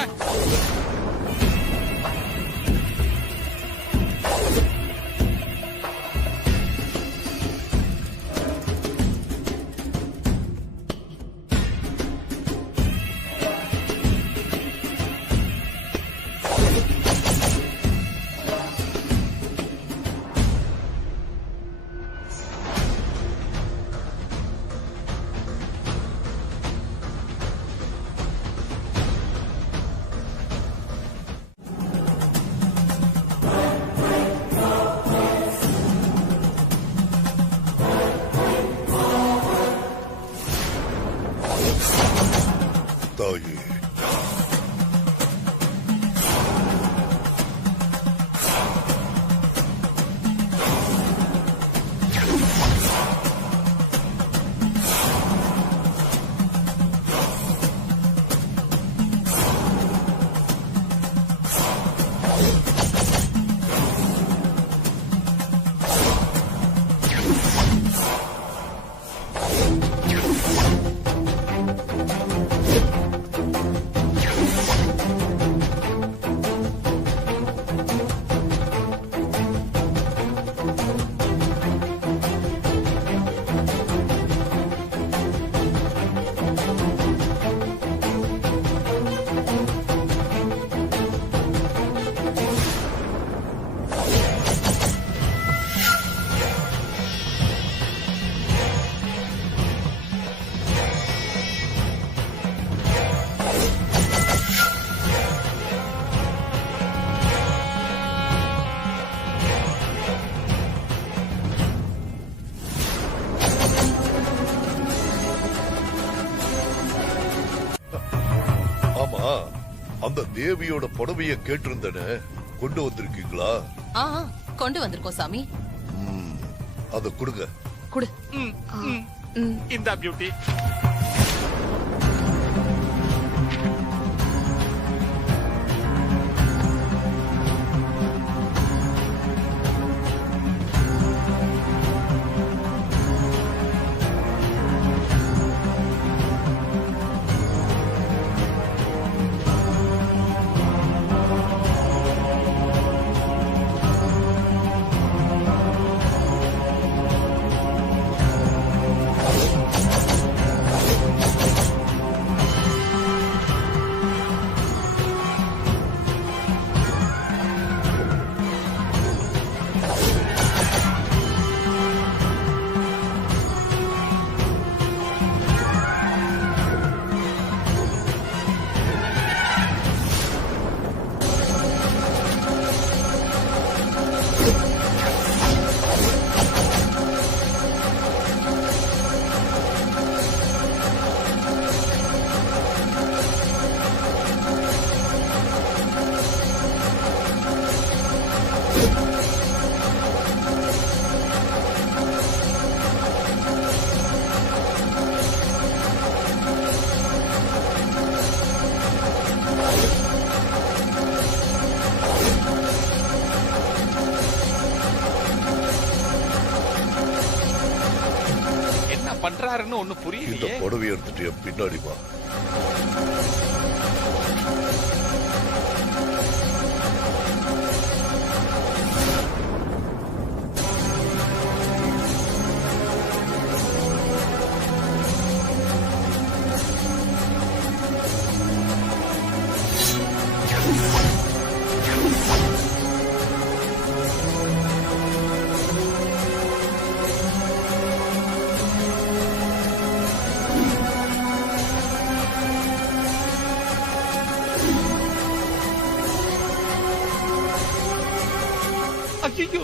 அந்த தேவியோட புடவைய கேட்டிருந்தனே, கொண்டு வந்திருக்கீங்களா? கொண்டு வந்திருக்கோம் சாமி. அத கொடுங்க. குடு. இந்த பியூட்டி. பண்றாருன்னு ஒண்ணு புரியலையே. இந்த புடவை எடுத்துட்டு பின்னாடி வா. ஐயோ,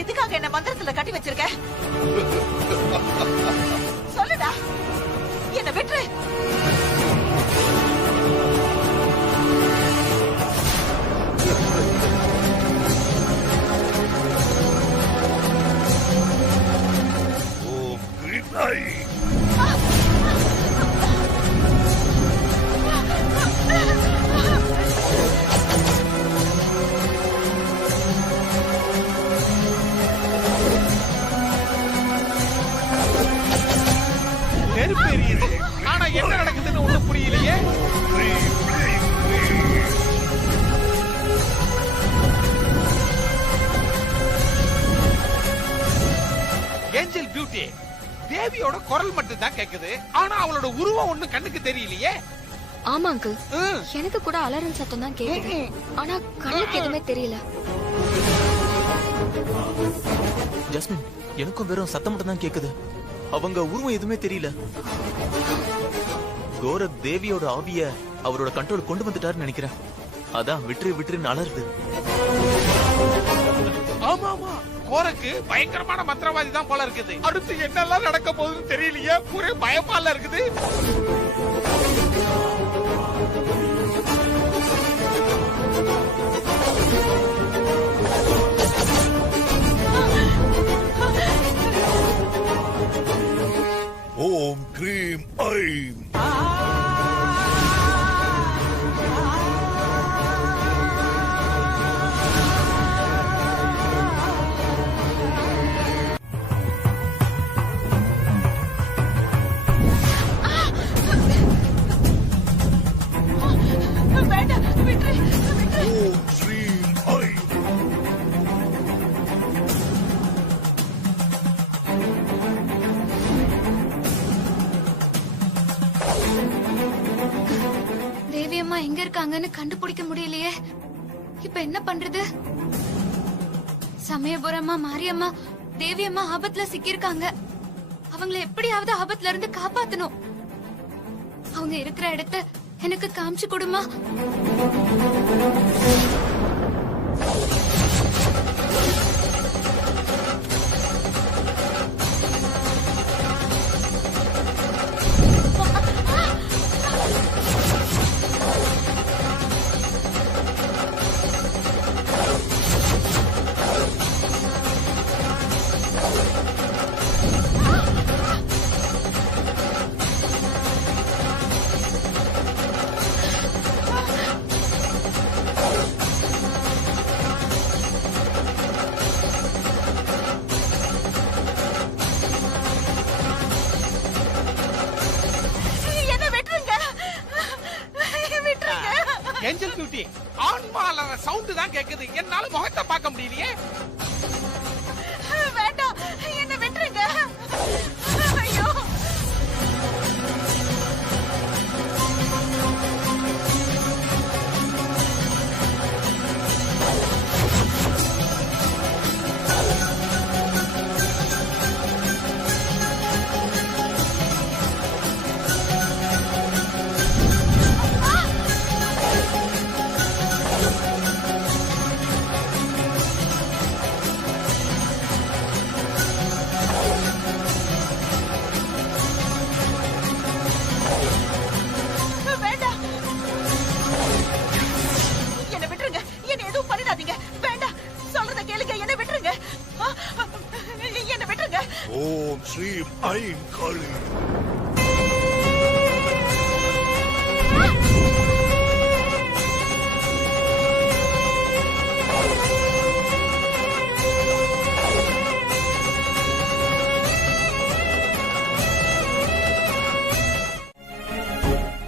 எதுக்காக என்ன மந்திரத்துல கட்டி வச்சிருக்க? சொல்லுடா, என்ன விட்டு. ஆனா என்ன நடக்குதுன்னு ஒண்ணும் புரியலையே. ஏஞ்சல் பியூட்டி, தேவியோட குரல் மட்டும் தான் கேக்குது. ஆனா அவளோட உருவம் ஒண்ணு கண்ணுக்கு தெரியலையே. ஆமா அங்கிள், எனக்கு கூட அலறல் சத்தம் தான் கேக்குது. ஆனா கண்ணுக்கு எதுவுமே தெரியல. ஜஸ்மின், எனக்கும் வெறும் சத்தம் மட்டும் தான் கேக்குது. அவங்க உருவம் எதுவுமே தெரியல. கோரக் தேவியோட ஆவிய அவரோட கண்ட்ரோல் கொண்டு வந்துட்டாருன்னு நினைக்கிறேன். அதான் விட்டுரு விட்டுருன்னு அலறுது. ஆமா ஆமா, கோரக்கு பயங்கரமான மந்திரவாதி தான் போல இருக்குது. அடுத்து என்னெல்லாம் நடக்க போகுதுன்னு தெரியலையே, ஒரே பயமால இருக்குது. ஓம் கிரீம் ஐம். ஓம் ஸ்ரீம் ஐம். தேவி அம்மா எங்க இருக்காங்கன்னு கண்டுபிடிக்க முடியலையே. இப்ப என்ன பண்றது? சமயபுரம்மா, மாரியம்மா, தேவி அம்மா ஆபத்துல சிக்கியிருக்காங்க. அவங்களை எப்படியாவது ஆபத்துல இருந்து காப்பாத்தணும். அவங்க இருக்கிற இடத்த எனக்கு காமிச்சு கொடுமா. ஏஞ்சல் பியூட்டி, ஆன்மால சவுண்ட் தான் கேக்குது. என்னால முகத்தை பார்க்க முடியலையே. வேண்டாம், என்ன விட்டுருங்க. ஐயோ, வேண்டாம், என்ன விட்டுருங்க. என்ன எதுவும் பண்ணிடாதீங்க. வேண்டாம், சொல்றத கேளுங்க. என்ன விட்டுருங்க. என்ன விட்டுருங்க. ஓம் ஸ்ரீம் ஐம் காளி.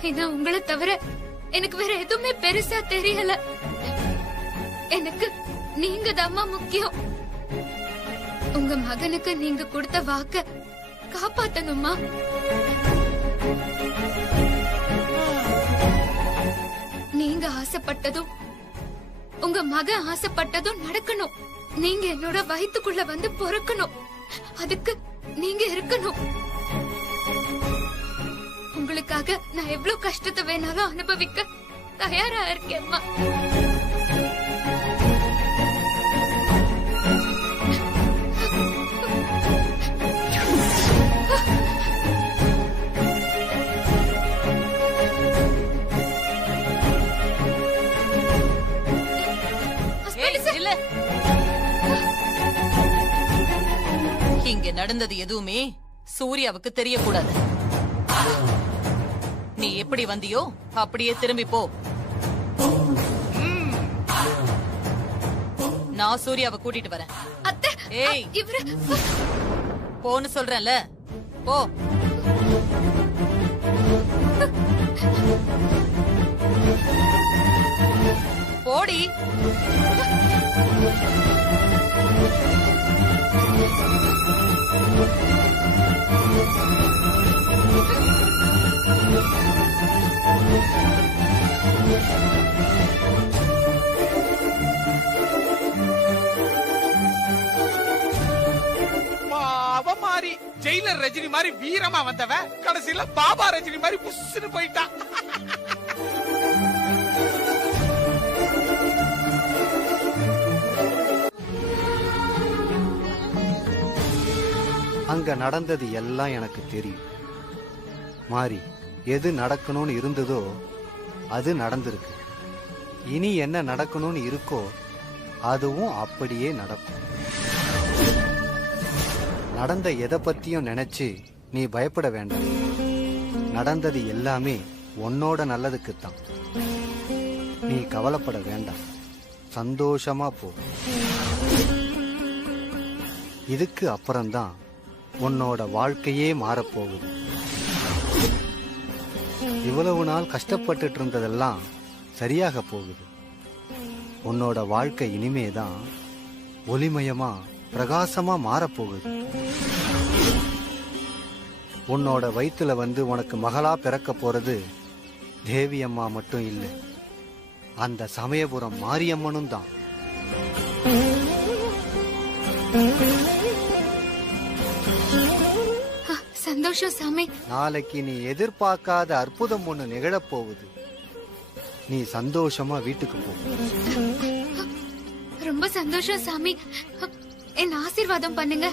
ஏன்னா உங்களை தவிர எனக்கு வேற எதுவுமே பெருசா தெரியல. எனக்கு நீங்க தாம்மா முக்கியம். உங்க மகனுக்கு நீங்க கொடுத்த வாக்க காப்பாத்தணுமா? நீங்க ஆசைப்பட்டதும் உங்க மகன் ஆசைப்பட்டதும் நடக்கணும். நீங்க என்னோட வயித்துக்குள்ள வந்து பொறுக்கணும். அதுக்கு நீங்க இருக்கணும். உங்களுக்காக நான் எவ்வளவு கஷ்டத்தை வேணாலும் அனுபவிக்க தயாரா இருக்கேம்மா. இல்ல, இங்க நடந்தது எதுவுமே சூர்யாவுக்கு தெரியக்கூடாது. நீ எப்படி வந்தியோ அப்படியே திரும்பி போ. நான் சூர்யாவை கூட்டிட்டு வரேன். அத்தை, ஏய், இவரு போன்னு சொல்றேன்ல, போ. போடி. அவ மாதிரி ஜெயிலர் ரஜினி மாதிரி வீரமா வந்தவ கடைசியில பாபா ரஜினி மாதிரி புஷ்னு போயிட்டான். அங்க நடந்தது எல்லாம் எனக்கு தெரியும். மாறி, எது நடக்கணும்னு இருந்ததோ அது நடந்திருக்கு. இனி என்ன நடக்கணும்னு இருக்கோ அதுவும் அப்படியே நடக்கும். நடந்த எதை பத்தியும் நினைச்சு நீ பயப்பட வேண்டாம். நடந்தது எல்லாமே உன்னோட நல்லதுக்குத்தான். நீ கவலைப்பட வேண்டாம். சந்தோஷமா போ. இதுக்கு அப்புறம்தான் உன்னோட வாழ்க்கையே மாறப்போகுது. இவ்வளவு நாள் கஷ்டப்பட்டுட்டு இருந்ததெல்லாம் சரியாக போகுது. உன்னோட வாழ்க்கை இனிமேதான் ஒளிமயமா பிரகாசமா மாறப்போகுது. உன்னோட வயித்துல வந்து உனக்கு மகளா பிறக்க போறது தேவி அம்மா மட்டும் இல்லை, அந்த சமயபுரம் மாரியம்மனும் தான். சந்தோஷம் சாமி. நாளைக்கு நீ எதிர்பார்க்காத அற்புதம் ஒண்ணு நிகழப் போகுது. நீ சந்தோஷமா வீட்டுக்கு போ. ரொம்ப சந்தோஷம் சாமி. என் ஆசீர்வாதம் பண்ணுங்க.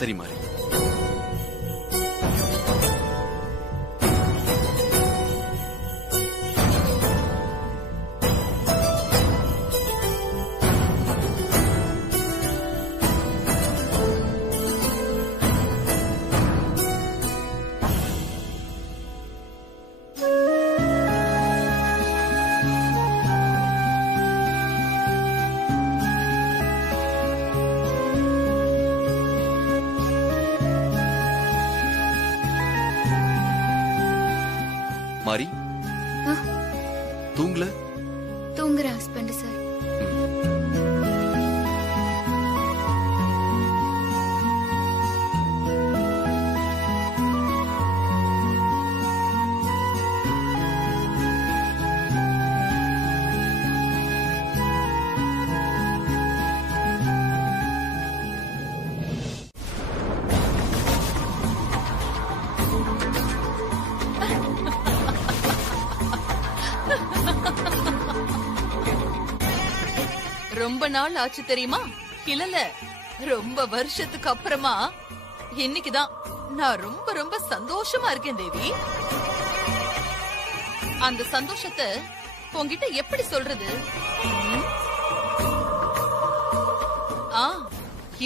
சரி மாறி. மாறி, தூங்கல? தூங்குற ஹஸ்பண்ட் சார். ரொம்ப நாள் ஆச்சு தெரியுமா? இல்ல, ரொம்ப வருஷத்துக்கு அப்புறமா இன்னைக்குதான் நான் ரொம்ப ரொம்ப சந்தோஷமா இருக்கேன் தேவி. அந்த சந்தோஷத்தை உன்கிட்ட எப்படி சொல்றது?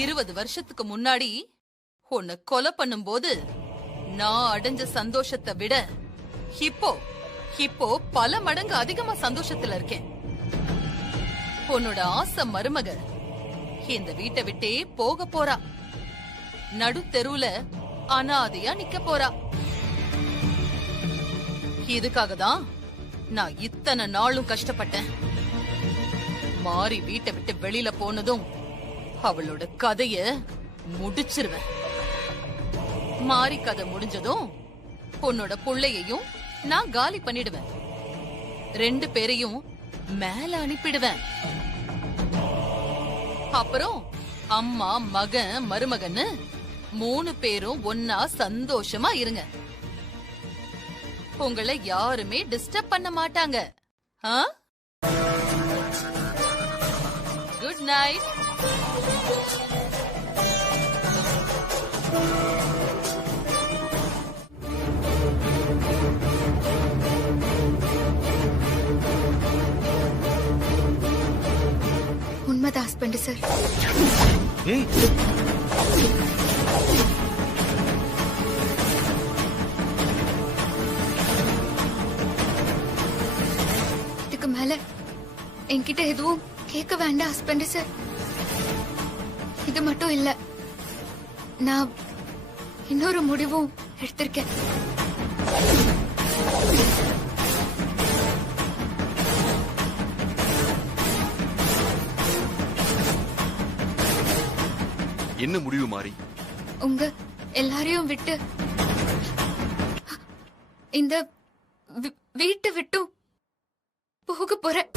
20 வருஷத்துக்கு முன்னாடி உன்னை கொலை பண்ணும்போது நான் அடைஞ்ச சந்தோஷத்தை விட இப்போ பல மடங்கு அதிகமா சந்தோஷத்துல இருக்கேன். உன்னோட ஆசை மருமக இந்த வீட்டை விட்டே போக போறா. நடு தெருவுல அனாதையா நிக்க போறா. இதுக்காக தான் நான் இத்தனை நாளும் கஷ்டப்பட்டேன். மாறி வீட்டை விட்டு வெளியில போனதும் அவளோட கதைய முடிச்சிருவேன். மாறி கதை முடிஞ்சதும் உன்னோட புள்ளையையும் நான் காலி பண்ணிடுவேன். 2 பேரையும் மேல அனுப்பிடுவேன். அப்புறம் அம்மா, மகன், மருமகன்னு 3 பேரும் ஒன்னா சந்தோஷமா இருங்க. உங்களை யாருமே டிஸ்டர்ப் பண்ண மாட்டாங்க. Good night. உண்மைதான் ஹஸ்பண்ட் சார். இதுக்கு மேல என்கிட்ட எதுவும் கேட்க வேண்டாம் ஹஸ்பண்ட் சார். இது மட்டும் இல்ல, நான் இன்னொரு முடிவும் எடுத்திருக்கேன். என்ன முடிவு மாறி? உங்க எல்லாரையும் விட்டு இந்த வீட்டை விட்டு போக போறேன்.